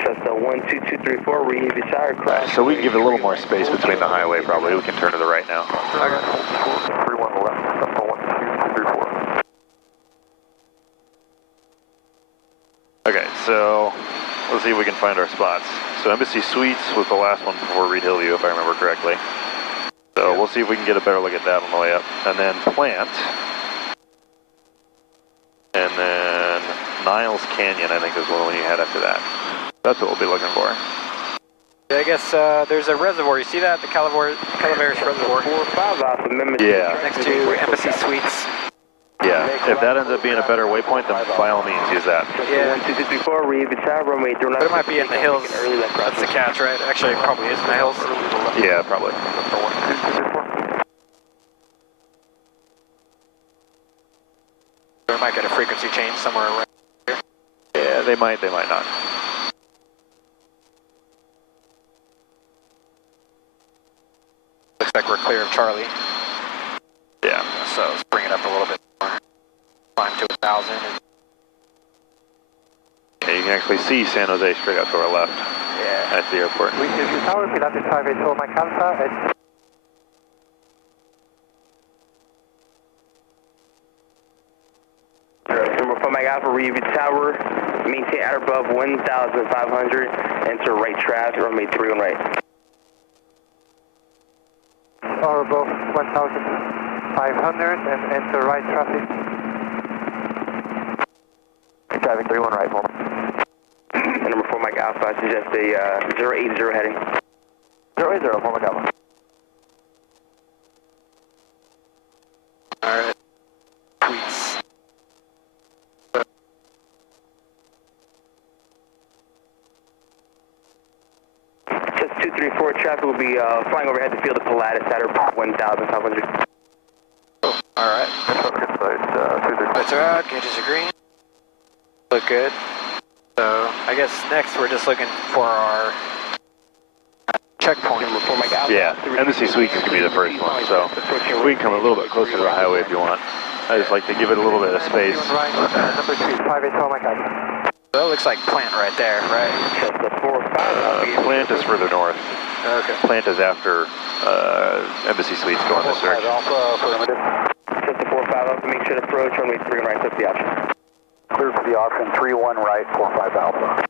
Cessna 12234, Reed Tower, cross. So we can give it a little more space between the highway, probably. We can turn to the right now. 3-1 left, Cessna 12234. Okay, so let's see if we can find our spots. So Embassy Suites was the last one before Reed Hillview, if I remember correctly. So we'll see if we can get a better look at that on the way up. And then Plant. And then Niles Canyon, I think is the one you had after that. That's what we'll be looking for. I guess there's a reservoir. You see that? The Calaveras Reservoir. 45 Alpha, amendment. Yeah. Next to Embassy Suites. Yeah, if that ends up being a better waypoint, then by all means use that. Yeah. 12234, Reed Tower, runway 39. But it might be in the hills. That's the catch, right? Actually, it probably is in the hills. Yeah, probably. We might get a frequency change somewhere around here. Yeah, they might not. Looks like we're clear of Charlie. Yeah. So let's bring it up a little bit more. Climb to 1,000. Yeah, you can actually see San Jose straight out to our left. Yeah. At the airport. Reed Hillview Tower, Pilates 580 Mike Alpha, Number 4 Mike Alpha, Reed Tower, maintain at or above 1,500, enter right traffic, runway 31 right. or above 1,500 and enter right traffic. Traffic 31 right, hold on. And number 4 Mike Alpha, I suggest a 080 heading. 080, 4 Mike Alpha. Alright. Tweets. Just 234 traffic will be flying overhead the field of Pilatus at or above 1,500. Alright. Lights are out, gauges are green. Look good. So, I guess next we're just looking for our checkpoint. Yeah, Embassy Suites is going to be the first one, so we can come a little bit closer to the highway if you want. I just like to give it a little bit of space. Number 2, 580 Mike Alpha. That looks like Plant right there, right? Plant is further north. Okay. Plant is after Embassy Suites going this direction. Just the 45 Alpha, make sure to approach runway 3 right, click the option. Clear for the option, 31 right, 45 Alpha.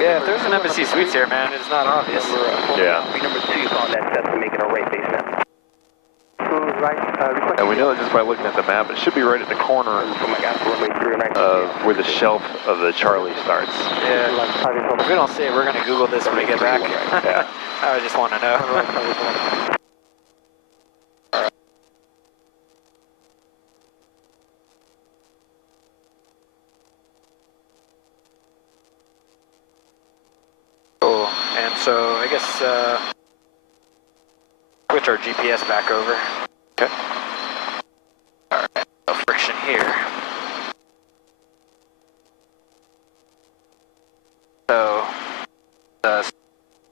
Yeah, if there's an Embassy Suites here, man, it's not obvious. Yeah. Number 2, you found that step to making a right base now. And we know that just by looking at the map, it should be right at the corner of where the shelf of the Charlie starts. Yeah. If we don't see it, we're going to Google this when we get back. Yeah. I just want to know. Cool. And so I guess switch our GPS back over. Okay. Alright, no friction here. So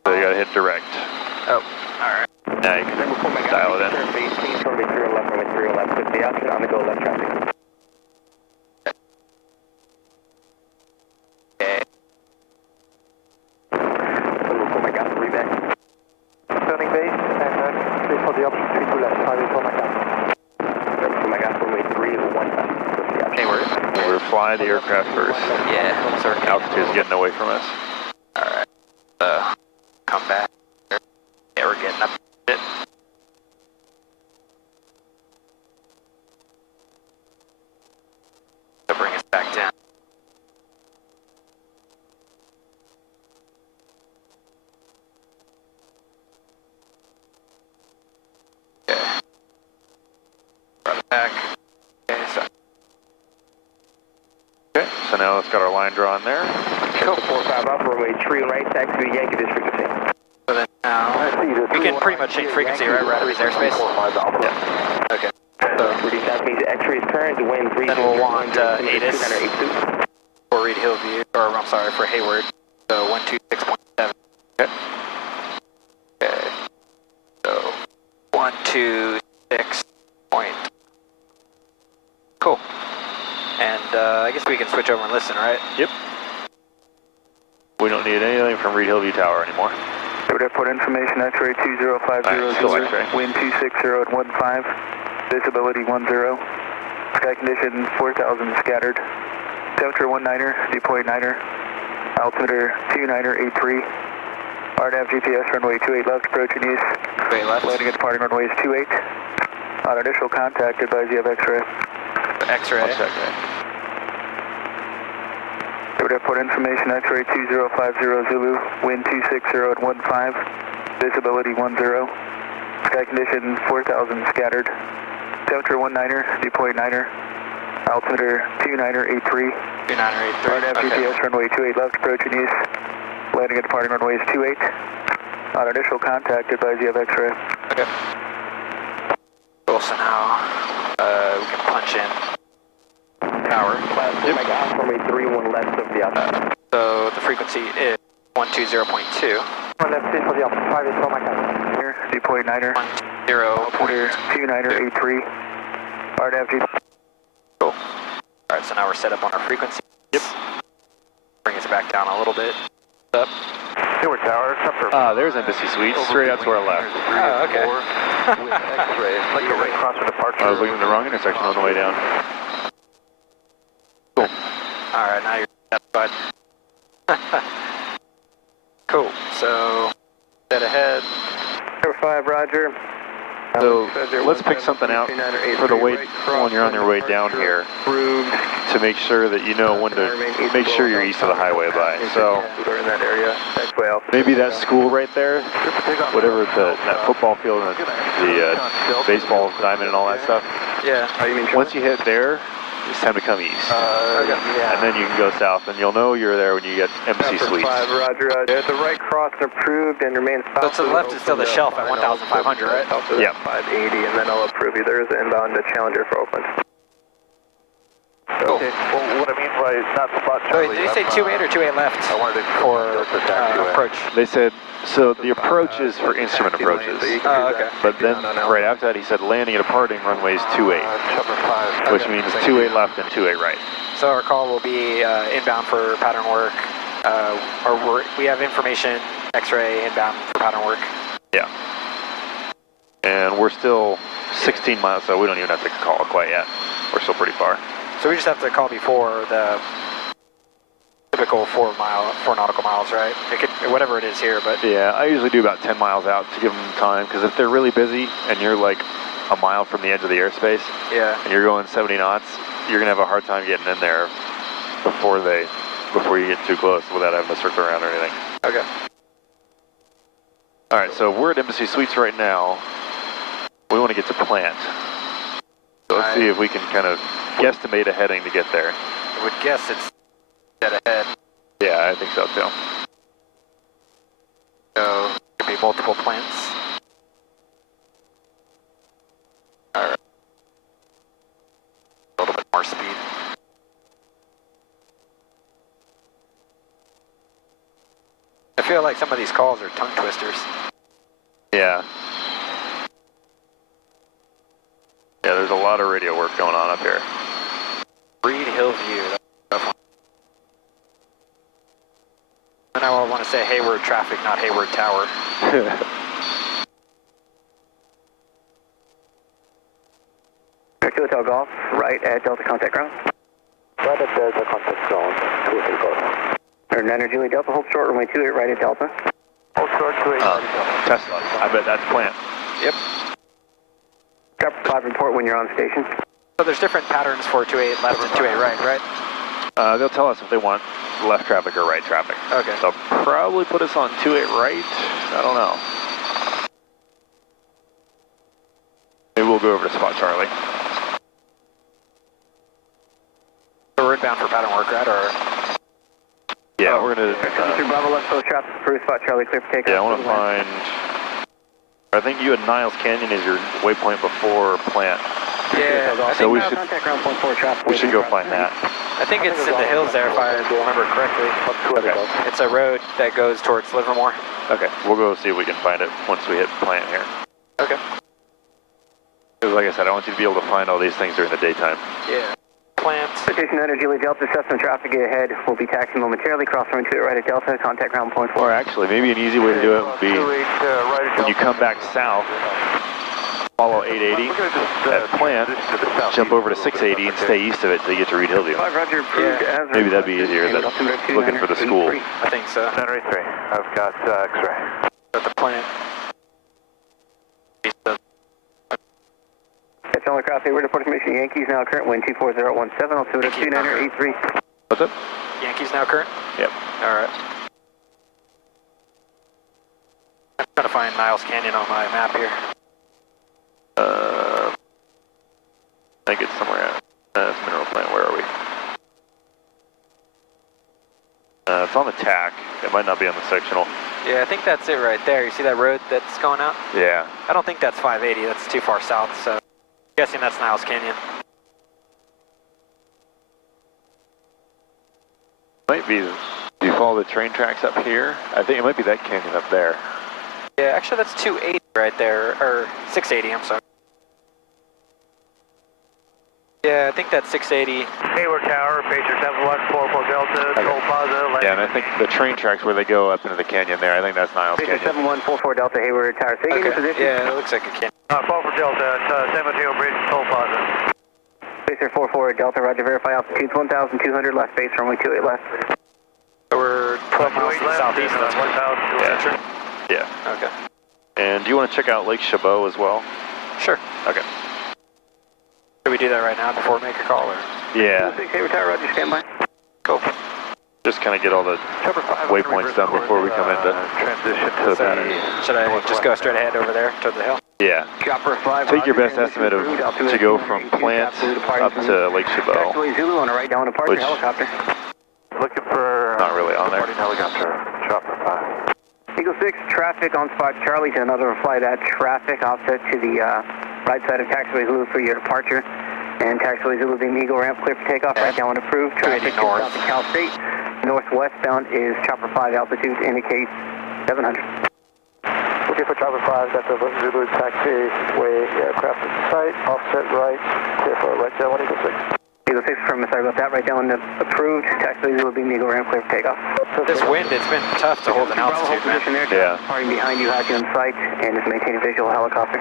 So you gotta hit direct. oh, alright. Now you can dial it in. Base change runway 3 left, runway 3 left, with the option on the go left traffic. Okay. Before my gas, reback. Turning base and wait for the option 3 to left, 5 for my gas. Before my gas, runway 3 1 left, with the option. Hey, We're flying the aircraft first. yeah, so we're Altitude's getting away from us. Alright. Come back. Yeah, we're getting up a bit. So bring us back down. Okay. Run it back. Okay, so. Okay, so now let's got our line drawn there. Cool. 45 up, runway 3 right, taxiway Yankee this frequency. So then now, we can pretty much change frequency, right of his airspace? Yeah. Okay. So, that means X-rays current, wind 3. Then we'll want ATIS for Reed Hillview, or I'm sorry, for Hayward. So 126.7. Okay. Okay. So 126 point. Cool. And I guess we can switch over and listen, right? Yep. We don't need anything from Reed Hillview Tower anymore. Airport information, X-ray 2050, Alright, still X-ray. wind 260 at 15, visibility 10, sky condition 4000 scattered, temperature 19er, dew point 9er, altimeter 29er, 83, RNAV GPS runway 28 left, approaching use, Wait, left. landing at departing runway is 28, on initial contact, advise you have X-ray. X-ray. One second. Airport information, X-ray 2050 Zulu, wind 260 at 15, visibility 10, sky condition 4000 scattered, temperature 19er, dew point 9er, altimeter 29er, 83, 2983. RNAV GPS runway 28 left, approaching use, landing at departing runway is 28, on initial contact, advise you have X-ray. Okay. Cool, so now we can punch in power. Yep. My gas, runway 3 1 left of the option. So the frequency is 120.2. 1 left, 3 for the option, 5 for my gas. Dew point 9er, 10. altimeter 29er, 83, RNAV GPS. Cool. Alright, so now we're set up on our frequency. Yep. Bring us back down a little bit. Up. Hayward Tower, There's Embassy Suites, straight out to our left. Oh, okay. with X-ray, like a right crosswind departure. I was looking at the wrong intersection on the way down. Cool. Alright, now you're satisfied. Cool, so set ahead. Number 5, roger. So let's pick something out for the way when you're on your way down here to make sure that you know when to make sure you're east of the highway by. So We're in that area. maybe that school right there, whatever that football field and the baseball diamond and all that stuff. Yeah. Once you hit there, it's time to come east. And then you can go south, and you'll know you're there when you get Embassy Suites. Roger, roger. The right cross approved and remain So to the left is still the shelf at 1,500, right? Yep. 580, and then I'll approve you. There is an inbound to Challenger for Oakland. Cool. Okay, well, what I mean by not spot Wait, Charlie. did you say 28 or 28 left I wanted to for go to taxiway. approach? They said, so the approach is for instrument approaches. Oh, okay. But then right after that, he said landing and departing runways 28, Chopper 5. which means 28 left and 28 right. So our call will be inbound for pattern work, we have information, X-ray inbound for pattern work. Yeah. And we're still 16 miles, so we don't even have to call it quite yet. We're still pretty far. So we just have to call before the typical 4 nautical miles, right? It could, whatever it is here, but Yeah, I usually do about 10 miles out to give them time, because if they're really busy and you're like a mile from the edge of the airspace yeah. and you're going 70 knots, you're going to have a hard time getting in there before you get too close without having to circle around or anything. Okay. All right, so we're at Embassy Suites right now. We want to get to plant. So let's see if we can kind of guesstimate a heading to get there. I would guess it's dead ahead. Yeah, I think so too. So could be multiple plants. Alright. A little bit more speed. I feel like some of these calls are tongue twisters. Yeah. radio work going on up here. Reed Hillview. That's a tough one. And I want to say Hayward traffic, not Hayward Tower. Hotel Golf, right at Delta contact ground. Right at Delta contact ground, 28 Golf. Or 9 Julie Delta, hold short, runway 28 right at Delta. Hold short, 28 right at Delta. Tesla, I bet that's plant. Yep. Chopper 5 report when you're on station. So there's different patterns for 28 left and 28 right? They'll tell us if they want left traffic or right traffic. Okay. They'll probably put us on 28 right. I don't know. Maybe we'll go over to spot Charlie. So we're inbound for pattern work, right? Or Yeah, we're gonna. Bravo left post traffic approved, spot Charlie clear for takeoff. Yeah, I want to find. I think you had Niles Canyon as your waypoint before plant. yeah, I So think, we should Contact ground point 4 traffic. we should go find that. I think it's in the hills there, if I remember correctly. Okay. It's a road that goes towards Livermore. Okay, we'll go see if we can find it once we hit plant here. Okay. Because like I said, I want you to be able to find all these things during the daytime. Yeah. Plants. Station 9 Julie Delta, assessment traffic ahead. We'll be taxiing momentarily, cross runway 28 right at Delta, contact ground point 4. Or actually, maybe an easy way to do it would be when you come back south, follow 880 at plant, jump over to 680 and stay east of it until you get to Reed Hillview. 5 Roger, approved as Maybe that'd be easier than looking for the school. I think so. Center 3, I've got X-ray. At the plant. That's all aircraft, Hayward report information, Yankees now current wind 24017, altimeter 2983. What's up? Yankees now current? Yep. Alright. I'm trying to find Niles Canyon on my map here. I think it's somewhere at it's mineral plant. Where are we? It's on the TAC. It might not be on the sectional. Yeah, I think that's it right there. You see that road that's going out? Yeah. I don't think that's 580. That's too far south, so I'm guessing that's Niles Canyon. Might be. Do you follow the train tracks up here? I think it might be that canyon up there. Yeah, actually that's 280 right there, or 680, I'm sorry. Yeah, I think that's 680. Hayward Tower, Pager 7144 Delta, Toll Plaza. Yeah, and I think the train tracks where they go up into the canyon there, I think that's Niles Pager Canyon. 7144 Delta, Hayward Tower. Stay in your position. Yeah, it looks like a canyon. Fall for Delta, San Mateo Bridge, Toll Plaza. Pacer 44 Delta, Roger, verify altitude 1,200 left, base runway 28 left. So we're 12 miles to the southeast. That's what. Yeah. Okay. And do you want to check out Lake Chabot as well? Sure. Okay. Should we do that right now before we make a call, or? Yeah. 6 Hayward Tower, Roger, stand by. Cool. Just kind of get all the waypoints done before we come into transition to So, the. should I just go straight ahead over there to the hill? Yeah. Chopper 5. Take your Roger, best estimate of to go from plant up to Lake Chabot. Taxiway Zulu on a right down departure Which- helicopter. Looking for Not really on there. morning helicopter, Chopper 5. Eagle 6, traffic on spot Charlie to another flight at traffic offset to the right side of taxiway Zulu for your departure. And taxiway Zulu being Eagle ramp clear for takeoff, right down when approved. Traffic north. south of Cal State. Northwestbound is Chopper 5, altitude indicates 700. Looking for Chopper 5, that's a Zulu taxiway aircraft at site, offset right, clear for right down 1 Eagle 6. Eagle 6 from, sorry about that, right down approved. Taxiway Zulu being Eagle ramp clear for takeoff. This wind, it's been tough to hold an Bravo, altitude, hold position man. there. Yeah. Party behind you has you in sight and is maintaining visual helicopter.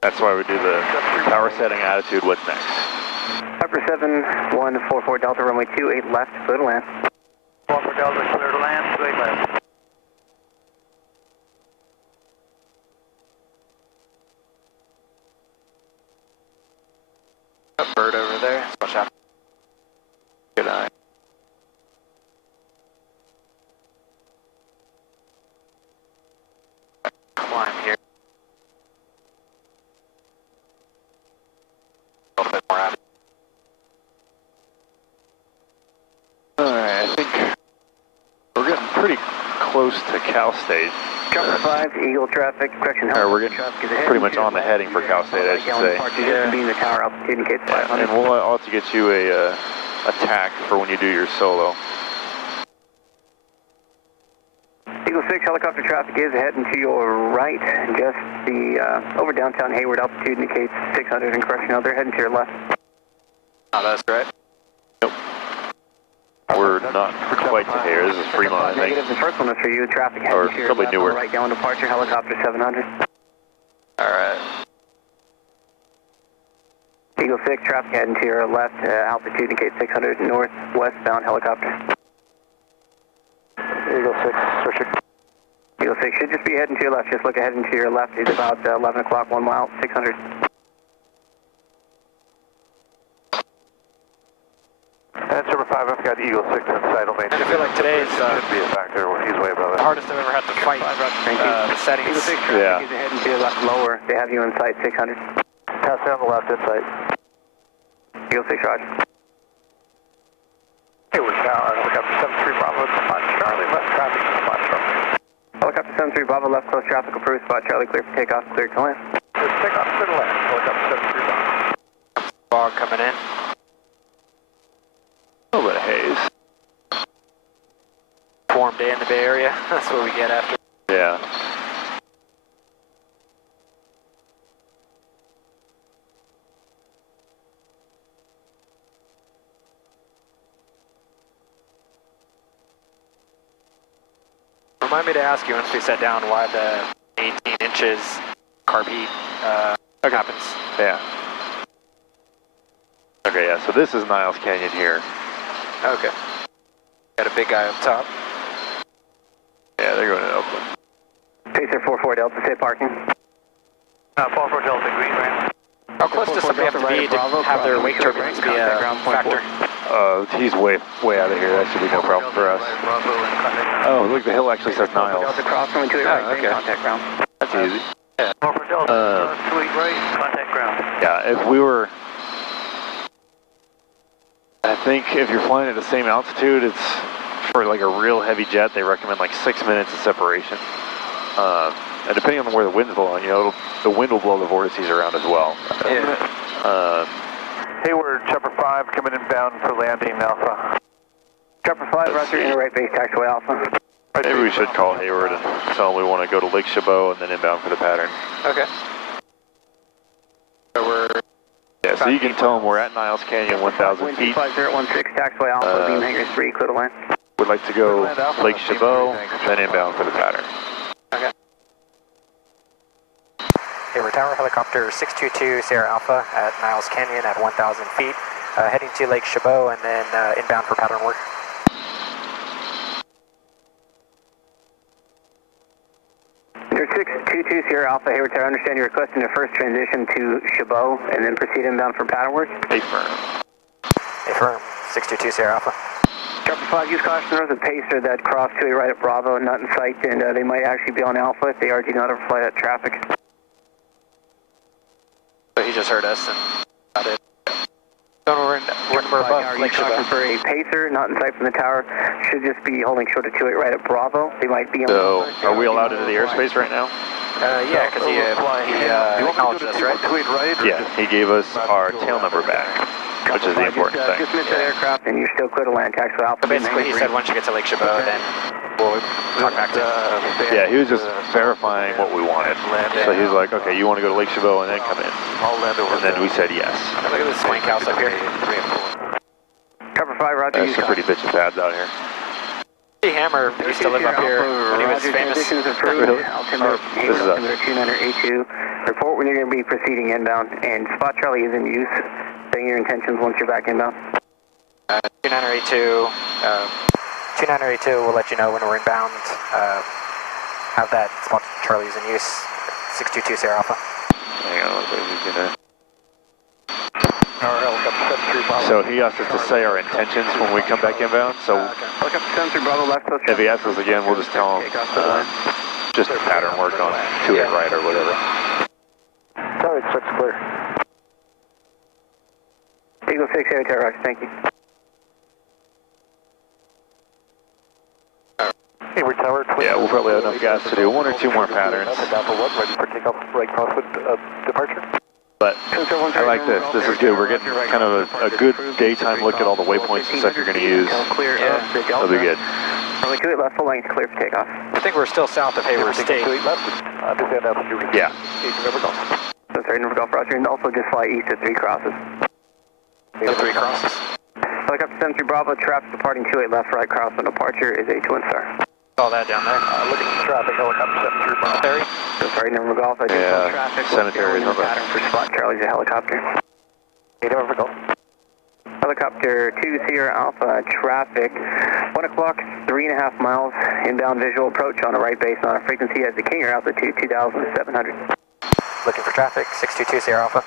That's why we do the power setting attitude. What's next? Upper 7144 Delta, runway 28 left, clear to land. Fall for Delta, clear to land, 28 left. A bird over there. Watch out. Good eye. Climb here. A little bit more out. Alright, I think we're getting pretty close to Cal State. Chopper 5, Eagle traffic, correction. Or we're getting pretty much on the heading for Cal State, I should say. Yeah. Being the tower altitude indicates Yeah, 500. and I'll have to get you a TAC for when you do your solo. Eagle 6 helicopter traffic is heading to your right. Just the over downtown Hayward altitude indicates 600 and correction. Now they're heading to your left. Oh, that's right. Nope. We're not quite to here. This is Fremont, I think. Negative. The first one is for you. Traffic Or heading to your probably left. Newark. Right down departure helicopter 700. Alright. Eagle 6 traffic heading to your left. Altitude indicates 600 northwestbound helicopter. Eagle 6, search it. Eagle 6 should just be heading to your left. Just look ahead and to your left. It's about 11 o'clock, 1 mile, 600. And Server 5, I've got Eagle 6 inside domain. I feel like today's should be a factor when he's way above the it. hardest I've ever had to fight the settings. Eagle 6 traffic Yeah. is heading to your left lower. They have you in sight 600. Pass down the left inside. Eagle 6 roger. Hayward Tower, helicopter 73 Bravo, spot Charlie, left traffic, spot Charlie. Helicopter 73 Bravo left close traffic approved. Spot Charlie clear for takeoff, clear to land. Let's take off to the left, helicopter 73 Bravo. Fog coming in. A little bit of haze. Warm day in the Bay Area. That's what we get after. Yeah. Remind me to ask you once we sat down why the 18 inches carb heat happens. Yeah. Okay, yeah, so this is Niles Canyon here. Okay. Got a big guy up top. Yeah, they're going to Oakland. Pacer 44 Delta, say parking. 44 Delta, green ramp. How close does somebody have to be to have their wake turbines be a factor? He's way out of here. That should be no problem for us. Bravo and contact. Oh, look, the hill actually says Niles. Delta cross coming to your right, okay. contact ground. That's easy. 44 Delta, 28 right, contact ground. Yeah, if we were... I think if you're flying at the same altitude, it's for like a real heavy jet, they recommend like 6 minutes of separation. And depending on where the wind's blowing, you know, the wind will blow the vortices around as well. Yeah. Hayward, Chopper 5, coming inbound for landing, Alpha. Chopper 5, roger, inner right base, taxiway Alpha. Maybe we should call Hayward and tell them we want to go to Lake Chabot and then inbound for the pattern. Okay. So we're... Yeah, so you can tell them we're at Niles Canyon, 1,000 feet. 5016, taxiway Alpha, beam hangar 3, clear to land. Would like to go Lake Chabot, then inbound for the pattern. Okay. Hayward Tower, helicopter 622 Sierra Alpha at Niles Canyon at 1,000 feet, heading to Lake Chabot and then inbound for pattern work. You're 622 Sierra Alpha, Hayward Tower, I understand you're requesting a first transition to Chabot and then proceed inbound for pattern work. Affirm. Affirm, 622 Sierra Alpha. Chopper 5, use caution, there was a pacer that crossed to your right at Bravo, not in sight, and they might actually be on Alpha if they are, do not overfly that traffic. So he just heard us and got it. So we're above Lake Chabot. For a pacer, not in sight from the tower, should just be holding short of 28 right at Bravo. They might be on. So, are we allowed into the airspace right now? Yeah, because he acknowledged us, right? Yeah, he gave us our tail number back, which is the important thing. Just missed that aircraft and you're still clear to land, taxiway Alpha. So basically he said once you get to Lake Chabot, then we'll talk back to him. Yeah, he was just verifying what we wanted. So he was like, okay, you want to go to Lake Chabot and then come in. And then we said yes. Look at this swank house up here. Cover 5, roger. There's some pretty bitchin' pads out here. Hammer used to live up here when he was famous. Really? Altimeter, This is us. altimeter 2982. Report when you're going to be proceeding inbound. And Spot Charlie is in use. Saying your intentions once you're back inbound. 2982. 2982 will let you know when we're inbound. Have that Spot Charlie's in use. 622 Sierra Alpha. Hang on, he's gonna... So he asked us to say our intentions when we come back inbound, so if he asks us again, we'll just tell him just pattern work on 28 right or whatever. Sorry, 6 clear. Eagle 6, Air Terror, thank you. Hayward Tower, Yeah, we'll probably have enough gas to do 1 or 2 more patterns. Ready for takeoff, right crosswind departure. But I like this. This is good. We're getting kind of a good daytime look at all the waypoints and stuff you're going to use. That'll be good. Runway 28 left, full length, clear for takeoff. I think we're still south of Hayward State. 28 left, descend altitude. Yeah. 8 November Golf. So sorry, November Golf Roger, and also just fly east at 3 crosses. The 3 crosses. Helicopter 73 Bravo, traffic departing 28 left, right crosswind departure is a twin star. Saw that down there. Looking at traffic, helicopter 73 Bravo. Terry? So sorry, November Golf, I just saw Yeah, traffic. cemetery, We'll pattern for spot Charlie's a helicopter. 8 November Golf. Helicopter 2 Sierra Alpha, traffic 1 o'clock, 3.5 miles, inbound visual approach on a right base on a frequency as the King Air altitude 2,700. Looking for traffic, 622 Sierra Alpha.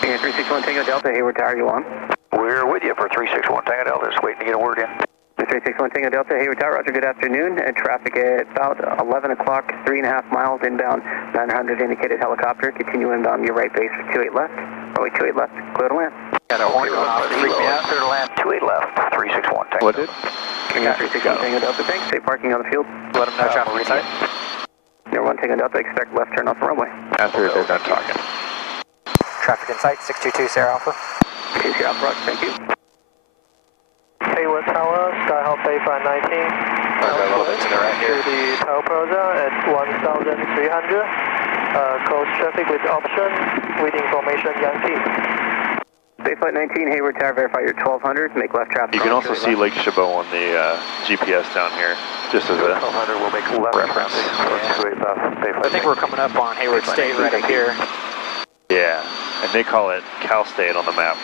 King 361 Tango Delta, Hayward Tower, you on? We're with you for 361 Tango Delta, just waiting to get a word in. 361 Tango Delta, Hayward Tower, Roger, good afternoon. Traffic at about 11 o'clock, 3.5 miles, inbound 900 indicated helicopter. Continue inbound your right base for 28 left. Runway 28 left, clear to land. Got a horn going off. Freak me out. Clear to land, 28 left, 361 Tango. What did? King 361 Tango Delta, thanks. Safe parking on the field. Let them know traffic inside. Number 1 Tango Delta, expect left turn off the runway. After they're done talking. Traffic in sight, 622 Sierra Alpha. 2 Sierra Alpha, Roger, thank you. Hayward Tower, Skyhawk Bayfront 19. Go a little bit to the right To here. the Tower Plaza at 1,300. Close traffic with option, with information Yankee. Spaceflight 19, Hayward Tower, verify your 1200, make left traffic. You can also see Lake Chabot on the GPS down here, just as a 1200 will make left reference. I think we're coming up on Hayward State right up here. Yeah, and they call it Cal State on the map.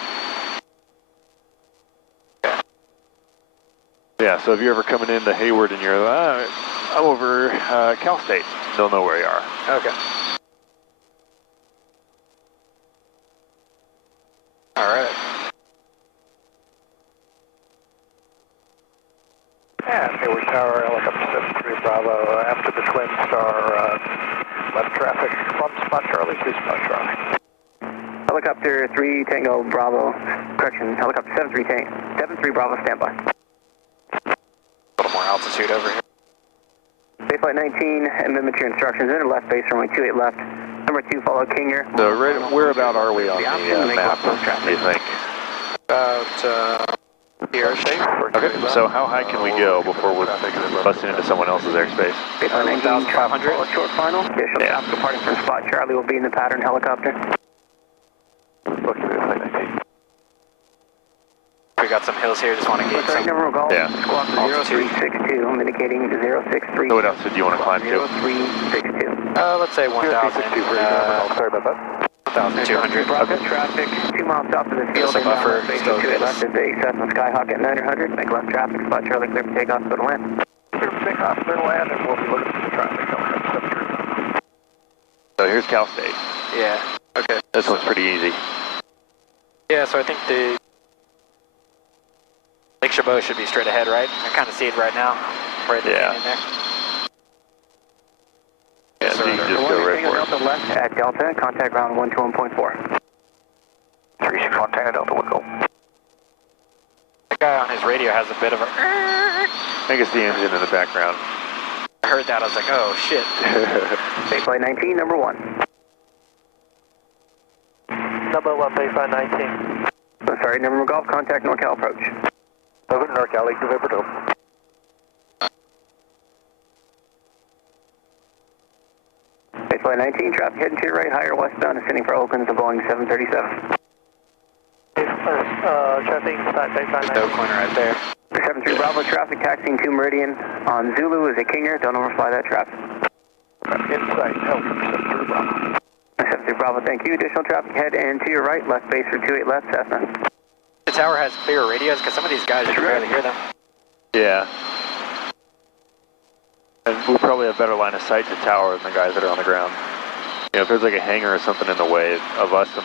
Yeah, so if you're ever coming into Hayward and you're, I'm over Cal State, they'll know where you are. Okay. Alright. And Hayward Tower, helicopter 73 Bravo, after the twin star, left traffic, 1 spot Charlie, 2 spot Charlie. Helicopter 3 Tango Bravo, correction, helicopter 73 Bravo, standby. A little more altitude over here. Spaceflight 19, amendment to your instructions, enter left base, runway 28 left. Number 2, follow King Air. So where about are we on the map, do you think? About here. Okay, so how high can we go before we're busting into someone else's airspace? Spaceflight 19, 1,500. short final. Additional traffic departing from spot Charlie will be in the pattern helicopter. Looking at 19. We got some hills here, just want to gauge some. Number Golf, Yeah. squawk 0362, indicating 063. So what else did you want to climb to? 0362. Let's say 1,000. Sorry about that. 1,200. Bravo traffic, 2 miles south of the field. There's a buffer, Base still to the good. left is a Cessna Skyhawk at 900. Make left traffic, spot Charlie, clear for takeoff, go to land. Clear for takeoff, clear to land, and we'll be looking for the traffic. Helicopter 73. So here's Cal State. Yeah, okay. This one's pretty easy. Yeah, so I think the Lake Chabot should be straight ahead, right? I kind of see it right now, right in there. Yeah, so you can just go right for it. Delta left at Delta, contact ground 121.4. 361 Tango Delta, we'll go. The guy on his radio has a bit of a... I think it's the engine in the background. I heard that, I was like, oh shit. Spaceflight 19, number 1. Number 1, Bayfront 19. I'm sorry, number Golf, contact NorCal approach. Over to NorCal, 8 November Delta. Spaceflight 19, traffic heading to your right, higher westbound, ascending for Oakland, the Boeing 737. Traffic inside Bayfront No 19. corner right there. 73 Bravo, traffic taxiing to Meridian on Zulu is a King Air, don't overfly that traffic. Inside, helicopter 73 Bravo. 73 Bravo, thank you. Additional traffic head and to your right, left base for 28 left, Cessna. The tower has clear radios, because some of these guys, you can barely hear them. Yeah. And we probably have better line of sight to tower than the guys that are on the ground. You know, if there's like a hangar or something in the way of us and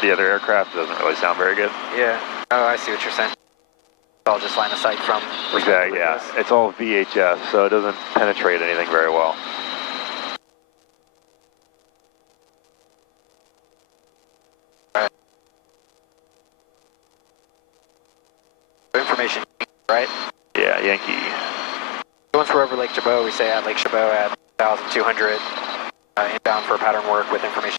the other aircraft, it doesn't really sound very good. Yeah. Oh, I see what you're saying. It's all just line of sight from... Exactly, yeah. It's all VHF, so it doesn't penetrate anything very well. Information, right? Yeah, Yankee. Once we're over Lake Chabot, we say at Lake Chabot at 1,200, inbound for pattern work with information.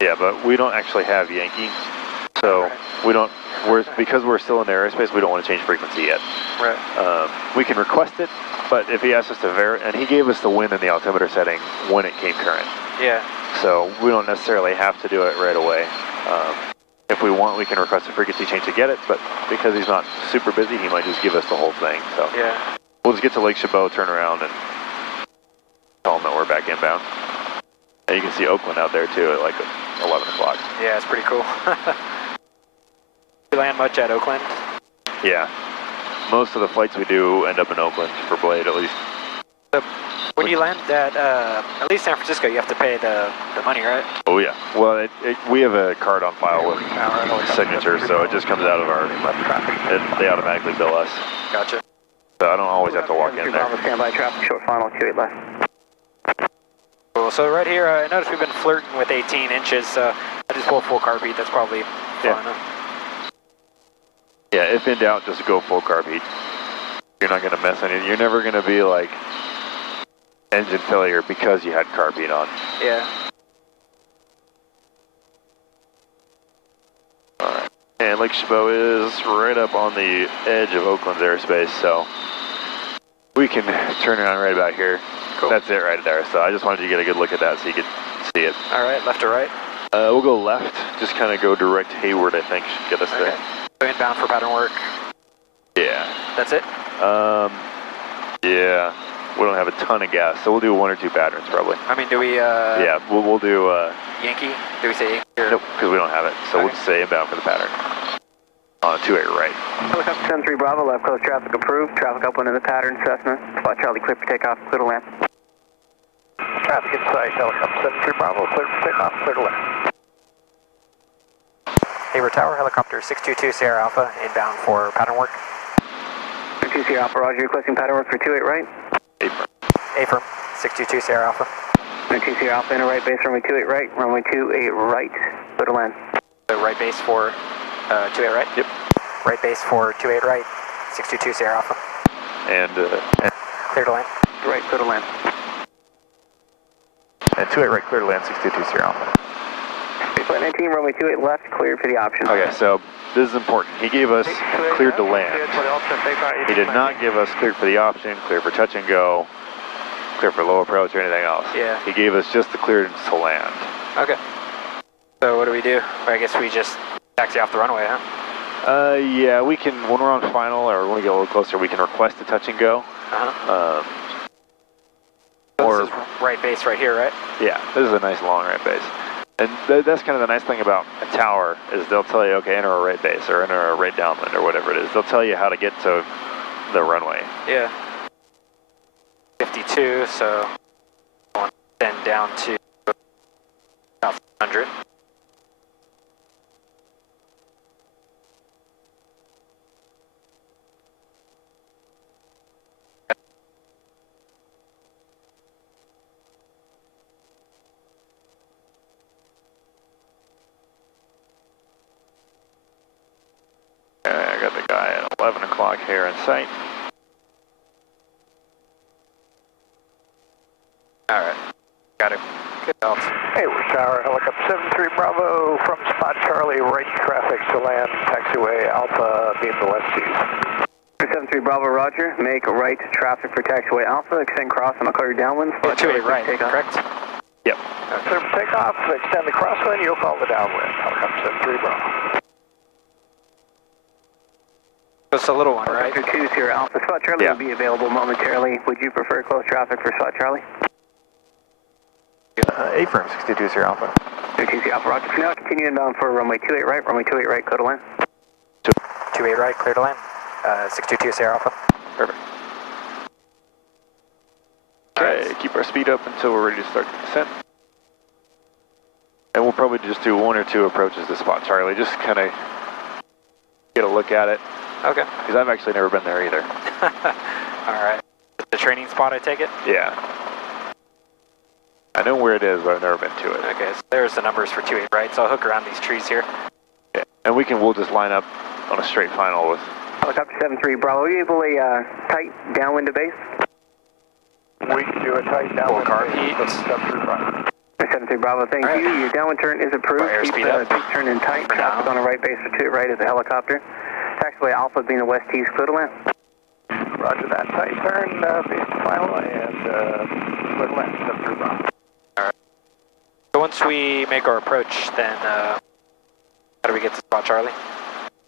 Yeah, but we don't actually have Yankee, so we don't because we're still in the airspace, we don't want to change frequency yet. Right. We can request it, but if he asks us to and he gave us the wind and the altimeter setting when it came current. Yeah. So we don't necessarily have to do it right away. If we want, we can request a frequency change to get it, but because he's not super busy, he might just give us the whole thing. So yeah. We'll just get to Lake Chabot, turn around, and tell him that we're back inbound. And you can see Oakland out there too at like 11 o'clock. Yeah, it's pretty cool. You land much at Oakland? Yeah. Most of the flights we do end up in Oakland for Blade, at least. So when you land at least San Francisco, you have to pay the money, right? Oh yeah. Well, we have a card on file with signatures, so it just comes out of our. They automatically bill us. Gotcha. So I don't always have to walk in there. Standby traffic, short final, 28 left. Cool. So right here, I noticed we've been flirting with 18 inches. So I just pulled full car beat. That's probably fine enough. Yeah, if in doubt, just go full car beat. You're not going to mess anything. You're never going to be like engine failure because you had car beat on. Yeah. Alright. And Lake Chabot is right up on the edge of Oakland's airspace, so we can turn around right about here. Cool. That's it right there. So I just wanted you to get a good look at that so you could see it. Alright, left or right? We'll go left. Just kind of go direct Hayward, I think, should get us there. So inbound for pattern work. Yeah. That's it? Yeah. We don't have a ton of gas, so we'll do 1 or 2 patterns probably. I mean, do we, yeah, we'll do, Yankee? Do we say Yankee? Or? Nope, because we don't have it, so we'll just say inbound for the pattern. On a 2-8 right. Helicopter 73 Bravo, left coast traffic approved. Traffic upwind in the pattern, Cessna. Spot Charlie, clear for takeoff, clear to land. Traffic inside, helicopter 73 Bravo, clear for takeoff, clear to land. Hayward Tower, helicopter 622 Sierra Alpha, inbound for pattern work. 2 Sierra Alpha, roger, requesting pattern work for 28 right. A-firm, 622 Sierra Alpha. 2 Sierra Alpha, inner right base, runway 28 right, runway 28 right, clear to land. So right base for 28 right? Yep. Right base for 28 right, 622 Sierra Alpha. And clear to land. Right, clear to land. And 2-8 right, clear to land, 622 Sierra Alpha. Flight 19, runway 28 left, clear for the option. Okay, so this is important. He gave us cleared to land. He did not give us cleared for the option, clear for touch and go, clear for low approach or anything else. Yeah. He gave us just the clearance to land. Okay. So what do we do? I guess we just taxi off the runway, huh? Yeah, we can, when we're on final or when we get a little closer, we can request a touch and go. Uh-huh. So this is right base right here, right? Yeah, this is a nice long right base. And that's kind of the nice thing about a tower is they'll tell you, okay, enter a right base or enter a right downwind or whatever it is. They'll tell you how to get to the runway. Yeah. 52, so I want to send down to about 100. I got the guy at 11 o'clock here in sight. Alright. Got it. Good belt. Hayward Tower, helicopter 73 Bravo, from spot Charlie, right traffic to land, taxiway Alpha, beam the left seas. 73 Bravo, roger. Make right traffic for taxiway Alpha, extend cross on a clear downwind. Spot 28 right, correct? Yep. Clear for takeoff, extend the crosswind, you'll call the downwind, helicopter 73 Bravo. It's a little one, right? 2 Sierra Alpha, Spot Charlie will be available momentarily. Would you prefer close traffic for Spot Charlie? A-firm, 62 Sierra Alpha. 2 Sierra Alpha, roger. For now, continue inbound for runway 28 right, runway 28 right, clear to land. 28 right, clear to land. 622 Sierra Alpha. Perfect. Okay, keep our speed up until we're ready to start the descent. And we'll probably just do 1 or 2 approaches to Spot Charlie, just kind of get a look at it. Okay. Because I've actually never been there either. Alright. The training spot, I take it? Yeah. I know where it is, but I've never been to it. Okay, so there's the numbers for 28 right, so I'll hook around these trees here. Yeah. And we'll just line up on a straight final with... Helicopter 73 Bravo, are you able to tight downwind to base? We can do a tight downwind. Full car heat. 73 73 Bravo, thank you. Your downwind turn is approved. Keep turn in tight. Traffic on the right base for 2 right is a helicopter. Taxiway Alpha being the west T's clear to land. Roger that. Tight turn, base to final, and clear to land, 73 Bravo. Alright. So once we make our approach, then how do we get to spot Charlie?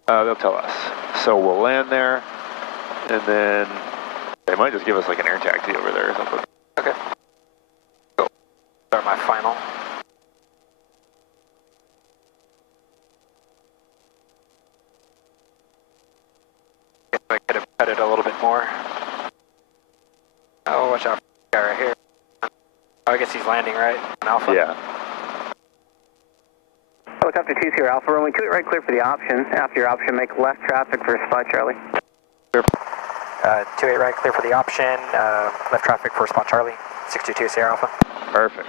They'll tell us. So we'll land there, and then they might just give us like an air taxi over there or something. Okay. Go. Start my final. Guess I could have cut it a little bit more. Oh, watch out for the guy right here. Oh, I guess he's landing, right? On Alpha? Yeah. Helicopter 2 Sierra Alpha, runway 2 right clear for the option. After your option, make left traffic for spot Charlie. 28 right, clear for the option. Left traffic for spot Charlie. 622 Sierra Alpha. Perfect.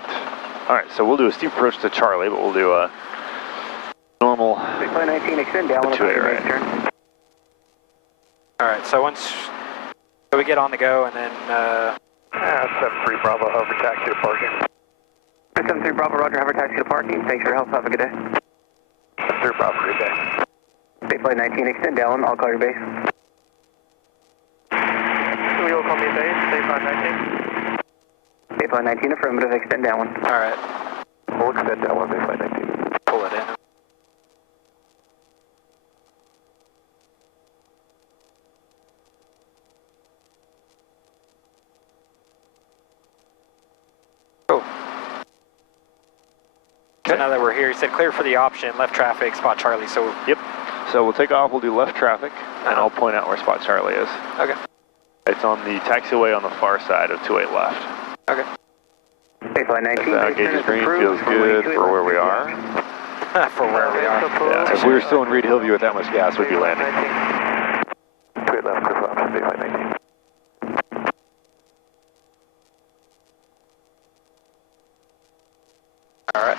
All right, so we'll do a steep approach to Charlie, but we'll do a normal. 19 extend down on the right. turn. All right, so once we get on the go, and then 73 Bravo, hover taxi to parking. 73 Bravo, roger, hover taxi to parking. Thanks for your help, have a good day. 73 Bravo, good day. Baseflight 19, extend down, I'll call your base. We will call me base, Baseflight 19. Baseflight 19, affirmative, extend down. all right, We'll extend that one, Baseflight 19. pull it in. Oh. So now that we're here, you said clear for the option, left traffic, spot Charlie, so... Yep. So we'll take off, we'll do left traffic, and I'll point out where spot Charlie is. Okay. It's on the taxiway on the far side of 28 left. Okay. Baseflight 19, Gauge is green, feels good for where we are. For where we are. Yeah, if we were still in Reed Hillview with that much gas, we'd be landing. 28 left, clear for option, Baseflight 19. All right.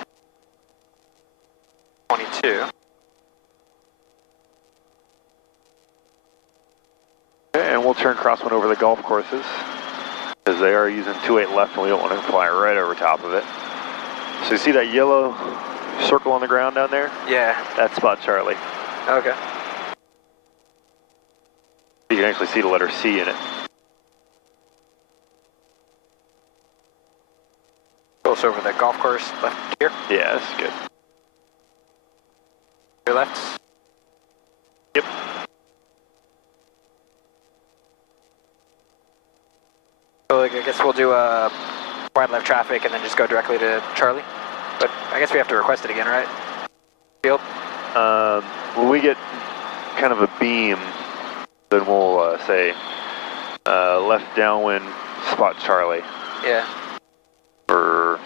22. Okay, and we'll turn crosswind over the golf courses, because they are using 28 left and we don't want to fly right over top of it. So you see that yellow circle on the ground down there? Yeah. That's spot Charlie. Okay. You can actually see the letter C in it. Close over the golf course, left here. Yeah, that's good. Your left. Yep. So I guess we'll do a wide left traffic and then just go directly to Charlie. But I guess we have to request it again, right? Field? When we get kind of a beam, then we'll say left downwind, spot Charlie. Yeah. For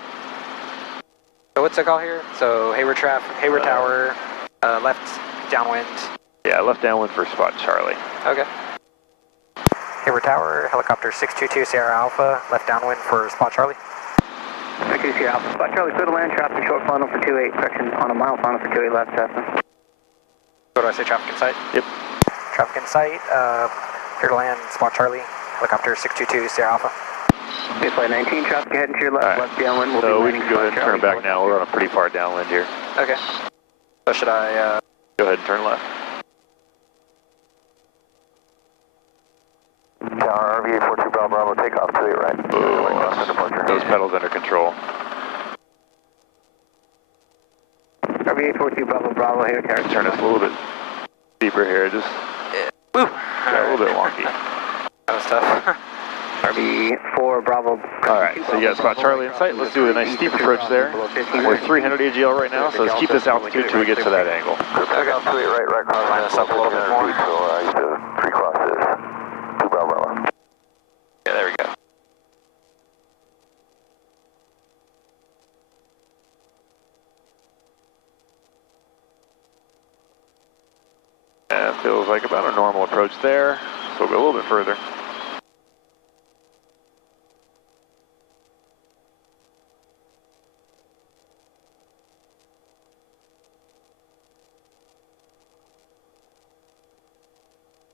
So what's the call here? So Hayward Tower, left downwind. yeah, left downwind for spot Charlie. Okay. Hayward Tower, helicopter 622 Sierra Alpha, left downwind for spot Charlie. Okay, Sierra Alpha, spot Charlie, clear to land, traffic short final for 28, correction on a mile final for 28 left, Cessna. So do I say traffic in sight? Yep. Traffic in sight, clear to land, spot Charlie, helicopter 622 Sierra Alpha. Baseflight 19, traffic heading to your left, Right. left downwind. We'll So be we landing can go ahead and spot turn Charlie. back now. We're on a pretty far downwind here. Okay. So should I, Go ahead and turn left. Tower RV 42 Bravo, takeoff to your right. Those pedals under control. RV 42 Bravo Bravo, here, Tower. Turn us a little bit deeper here. Just woo! got a little bit wonky. That was tough. RV 4 Bravo. All right, so you got spot Charlie in sight. Let's do a nice steep approach there. We're 300 AGL right now, so let's keep this altitude till we get to that angle. Okay. Right, Line us up a little bit more. Three crosses. 2 Bravo. Yeah, there we go. Yeah, feels like about a normal approach there, so we'll go a little bit further.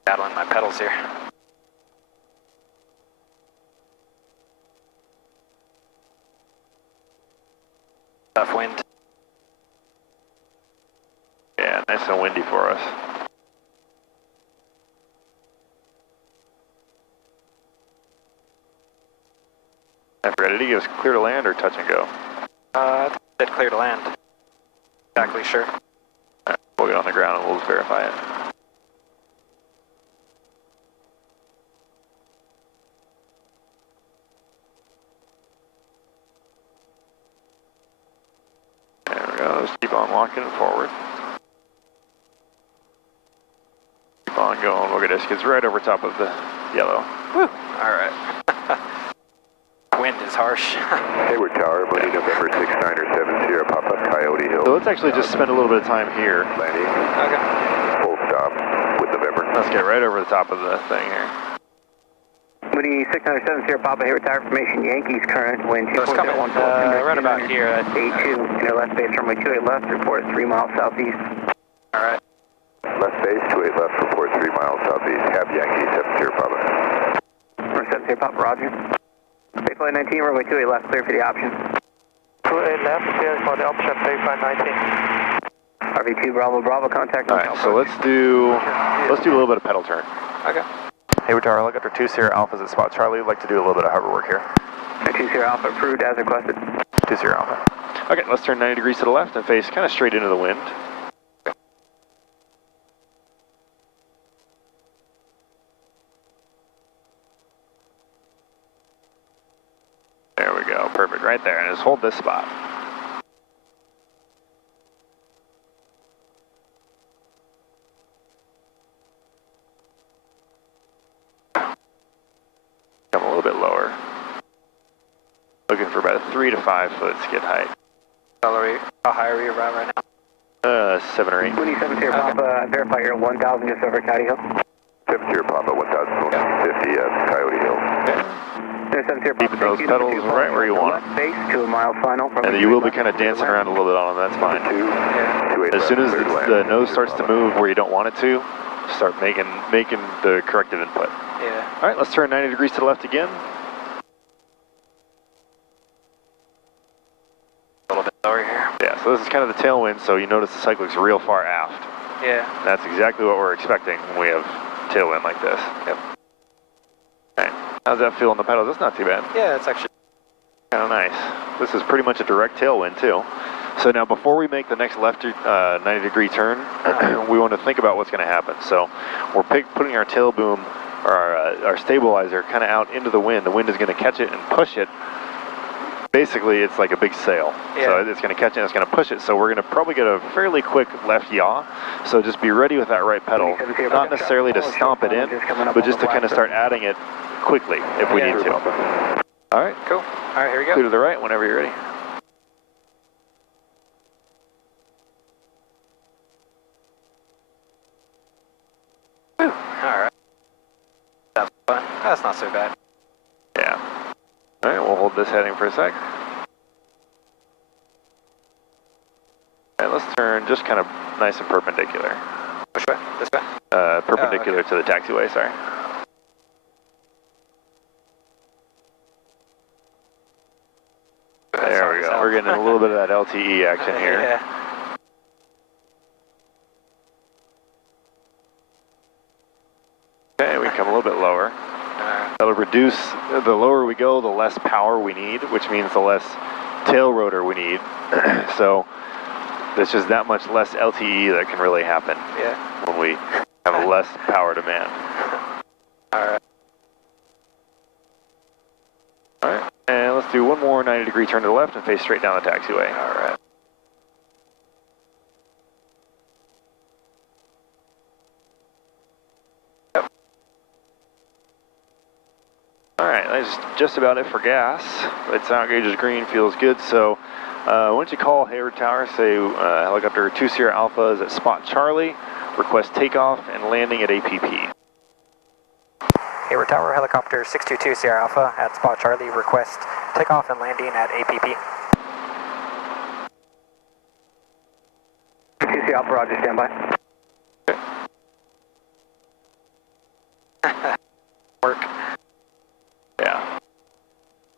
Battling my pedals here. Tough wind. Yeah, nice and windy for us. I forgot, did he give us clear to land or touch and go? I think it said clear to land. Exactly sure. Right, we'll get on the ground and we'll just verify it. There we go, just keep on walking forward. Keep on going, we'll get this kids right over top of the yellow. Woo! Alright. Wind is harsh. Hayward Tower, Mooney November 6970, pop-up Coyote Hill. So let's actually just spend a little bit of time here. Landing. Okay. Full stop with November. Let's get right over the top of the thing here. Mooney 6970, Papa Hayward Tower, formation Yankees, current wind So it's coming right about here. A2, inner left base, runway 28 left, report 3 miles southeast. Alright. Left base, 28 left, report 3 miles southeast. Have Yankee, 70 Papa. Or 70 Papa, roger. Bayflight 19, runway 28 left, clear for the option. 28 left, clear for the option, Bayflight 19. RV2 Bravo Bravo, contact. Alright, so let's do a little bit of pedal turn. Okay. Hayward Tower, helicopter 2 Sierra Alpha's at spot Charlie. We'd like to do a little bit of hover work here. 2 Sierra Alpha approved as requested. 2 Sierra Alpha. Okay, let's turn 90 degrees to the left and face kind of straight into the wind. There we go, perfect, right there, and just hold this spot. Come a little bit lower. Looking for about 3 to 5 foot skid height. How high are we around right now? 7 or 8. Mooney 70 Papa, verify you're at 1,000 just over Coyote Hill. 70 Papa, 1050 at Coyote Hill. Keeping those pedals right where you want them. Base, 2 mile final. And you will be kind of dancing around a little bit on them, that's fine. As soon as the nose starts to move where you don't want it to, start making the corrective input. Yeah. All right, let's turn 90 degrees to the left again. A little bit lower here. Yeah, so this is kind of the tailwind, so you notice the cyclic's real far aft. Yeah. That's exactly what we're expecting when we have tailwind like this. Yep. All right, how's that feel on the pedals? That's not too bad. Yeah, it's actually Kind of nice. This is pretty much a direct tailwind too. So now before we make the next left 90 degree turn, we want to think about what's going to happen. So we're putting our tail boom, or our stabilizer kind of out into the wind. The wind is going to catch it and push it. Basically, it's like a big sail. Yeah. So it's going to catch it and it's going to push it. So we're going to probably get a fairly quick left yaw. So just be ready with that right pedal. Not necessarily to stomp it in, but just to kind of start adding it quickly if we need to. All right. cool. All right, here we go. Clear to the right whenever you're ready. Whew. All right. That's fun. That's not so bad. Yeah. All right, we'll hold this heading for a sec. All right, let's turn just kind of nice and perpendicular. Which way? This way? Perpendicular to the taxiway, sorry. There we go. We're getting a little bit of that LTE action here. Yeah. Okay, we come a little bit lower. That'll reduce, the lower we go, the less power we need, which means the less tail rotor we need. So there's just that much less LTE that can really happen when we have less power demand. Alright. Alright, and let's do one more 90 degree turn to the left and face straight down the taxiway. Alright. Alright, that's just about it for gas. Its sound gauge is green, feels good. So why don't you call Hayward Tower, say helicopter 2 Sierra Alpha is at spot Charlie, request takeoff and landing at APP. Hayward Tower, helicopter 622 Sierra Alpha at spot Charlie, request takeoff and landing at APP. 2 Sierra Alpha, roger, standby. Work. Yeah.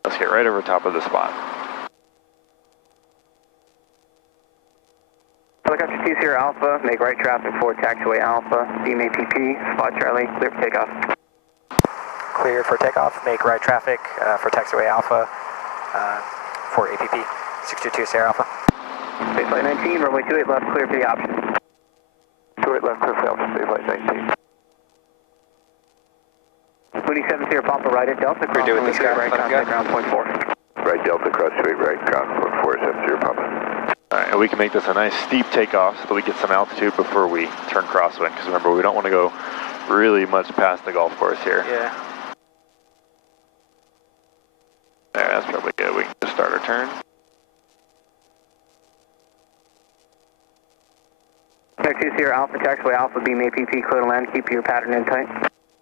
Let's get right over top of the spot. Alpha, make right traffic for taxiway Alpha, beam APP, spot Charlie, clear for takeoff. Clear for takeoff, make right traffic for taxiway Alpha for APP, 622 Sierra Alpha. Spaceflight 19, runway 28 left, clear for the option. 28 left, clear for the option, spaceflight 19. Mooney 7 Sierra Papa, right at Delta, cross do it this guy, right, let him go. contact ground point 4. Right Delta, crosswind right, ground 470 Papa. Alright, and we can make this a nice steep takeoff so that we get some altitude before we turn crosswind, because remember, we don't want to go really much past the golf course here. Yeah. There, that's probably good. We can just start our turn. Next 2 Sierra Alpha, taxiway Alpha, beam APP, clear to land, keep your pattern in tight.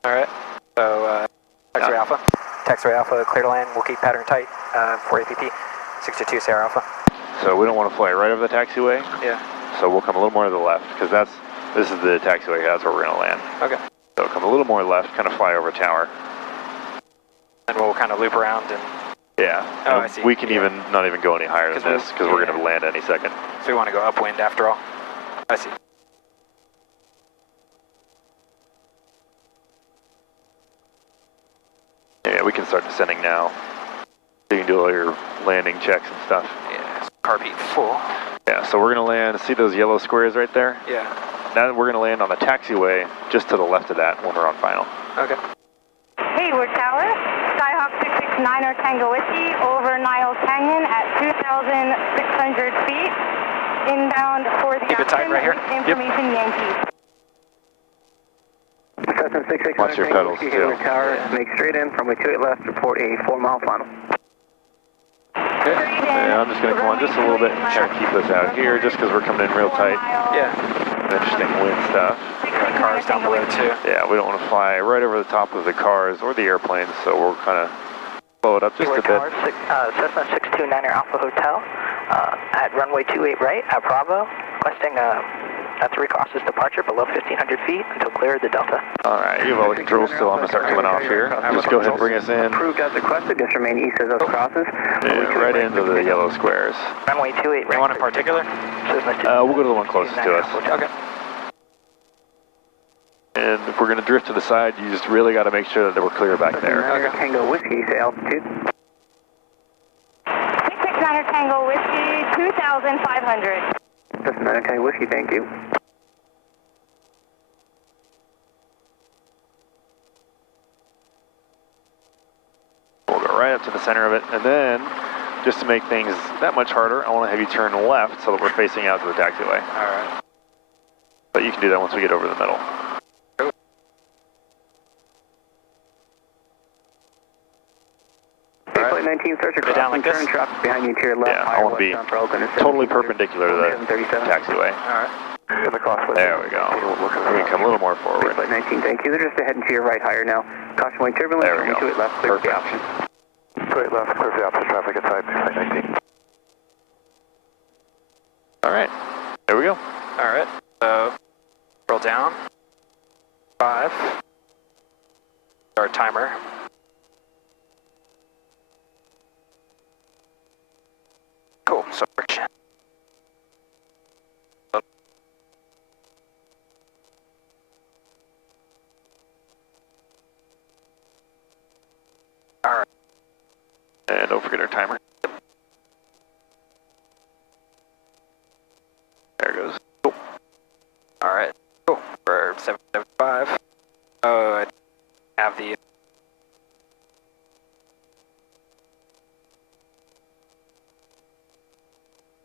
Alright, so taxiway Alpha. Taxiway Alpha, clear to land, we'll keep pattern tight for APP, 622 Sierra Alpha. So we don't want to fly right over the taxiway. Yeah. So we'll come a little more to the left, because this is the taxiway, that's where we're going to land. Okay. So come a little more left, kind of fly over tower. And we'll kind of loop around and... Yeah. Oh, I see. We can not even go any higher than this, because we're going to land any second. So we want to go upwind after all? I see. Yeah, we can start descending now. You can do all your landing checks and stuff. Yeah, carb full. Yeah, so we're going to land, see those yellow squares right there? Yeah. Now we're going to land on the taxiway just to the left of that when we're on final. Okay. Hayward Tower, Skyhawk 669er Tango Whiskey over Niles Canyon at 2,600 feet. Inbound for the Keep it tight right here. Information Yankee. Cessna 669 Watch your pedals, too. Hayward Tower, make straight in, runway 28 left, report a 4-mile final. Okay. Yeah, I'm just going to come on just a little bit and try to keep this out here just because we're coming in real tight. Yeah. Interesting wind stuff. Got cars down below too. Yeah, we don't want to fly right over the top of the cars or the airplanes, so we'll kind of slow it up just a bit. Cessna 629er Alpha Hotel at runway 28 right at Bravo, requesting a 3 crosses departure below 1,500 feet until clear of the Delta. All right, you have all the controls still. I'm going to start coming off here. Just go ahead and bring us in. Approved as requested, just remain east of those crosses. Yeah, right into the yellow squares. Runway 28 right. Anyone in particular? We'll go to the one closest to us. Okay. And if we're going to drift to the side, you just really got to make sure that we're clear back there. Okay. Tango Whiskey, say altitude. 669er Tango Whiskey, 2,500. That's 9 Tango Whiskey, thank you. We'll go right up to the center of it, and then, just to make things that much harder, I want to have you turn left so that we're facing out to the taxiway. All right. But you can do that once we get over the middle. Flight 19, start your down like turn this? traffic behind you to your left. Yeah, I want to be totally perpendicular to the taxiway. All right. In the crosswind. There we go. We can come a little more forward. Flight 19, thank you. They're just ahead and to your right higher now. Caution wing turbulence, There we go. to it left, clear for the Perfect. option. 28 left, clear for the opposite traffic inside, flight 19. All right, there we go. All right. So roll down. 5. Start timer. Cool. So friction. All right. And don't forget our timer. There it goes. Cool. All right. Cool. For 775. Oh, I have the.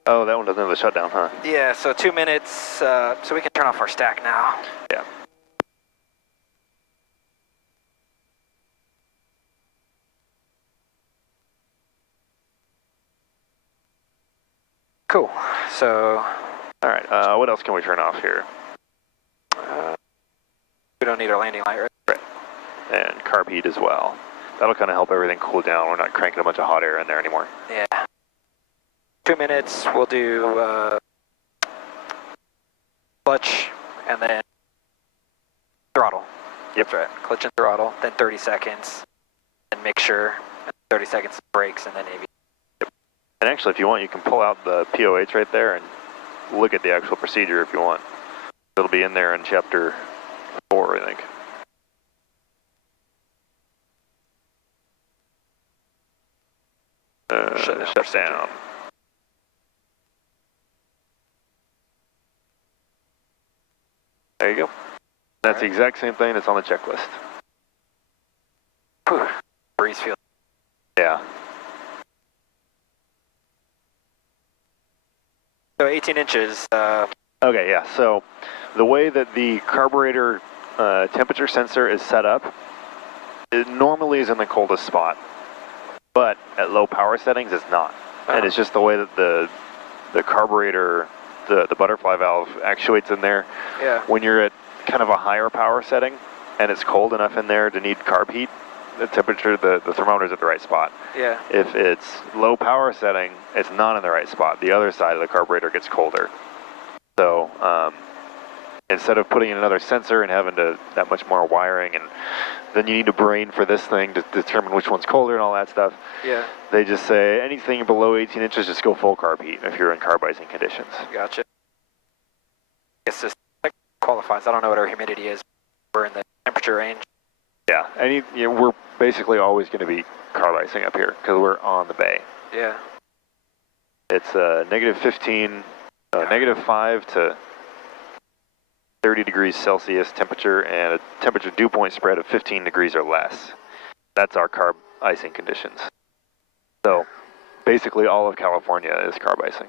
Oh, that one doesn't have the shutdown, huh? Yeah. So 2 minutes. So we can turn off our stack now. Yeah. Cool. So All right, what else can we turn off here? we don't need our landing light, right? Right. And carb heat as well. That'll kind of help everything cool down. We're not cranking a bunch of hot air in there anymore. Yeah. 2 minutes. We'll do clutch and then throttle. Yep. That's right. Clutch and throttle. Then 30 seconds. And make sure 30 seconds brakes and then AV. And actually, if you want, you can pull out the POH right there and look at the actual procedure if you want. It'll be in there in chapter 4, I think. Shut down. There you go. That's the exact same thing that's on the checklist. Whew. Breeze field. Yeah. So 18 inches. Okay, yeah. So the way that the carburetor temperature sensor is set up, it normally is in the coldest spot, but at low power settings, it's not. And it's just the way that the carburetor, the butterfly valve actuates in there. Yeah. When you're at kind of a higher power setting and it's cold enough in there to need carb heat, the temperature, the thermometer's at the right spot. Yeah. If it's low power setting, it's not in the right spot. The other side of the carburetor gets colder. So instead of putting in another sensor and having that much more wiring, and then you need a brain for this thing to determine which one's colder and all that stuff. Yeah. They just say anything below 18 inches, just go full carb heat if you're in carb icing conditions. Gotcha. I guess this qualifies. I don't know what our humidity is. We're in the temperature range. Yeah, we're basically always going to be carb icing up here because we're on the bay. Yeah. It's negative 15, negative 5 to 30 degrees Celsius temperature and a temperature dew point spread of 15 degrees or less. That's our carb icing conditions. So basically all of California is carb icing.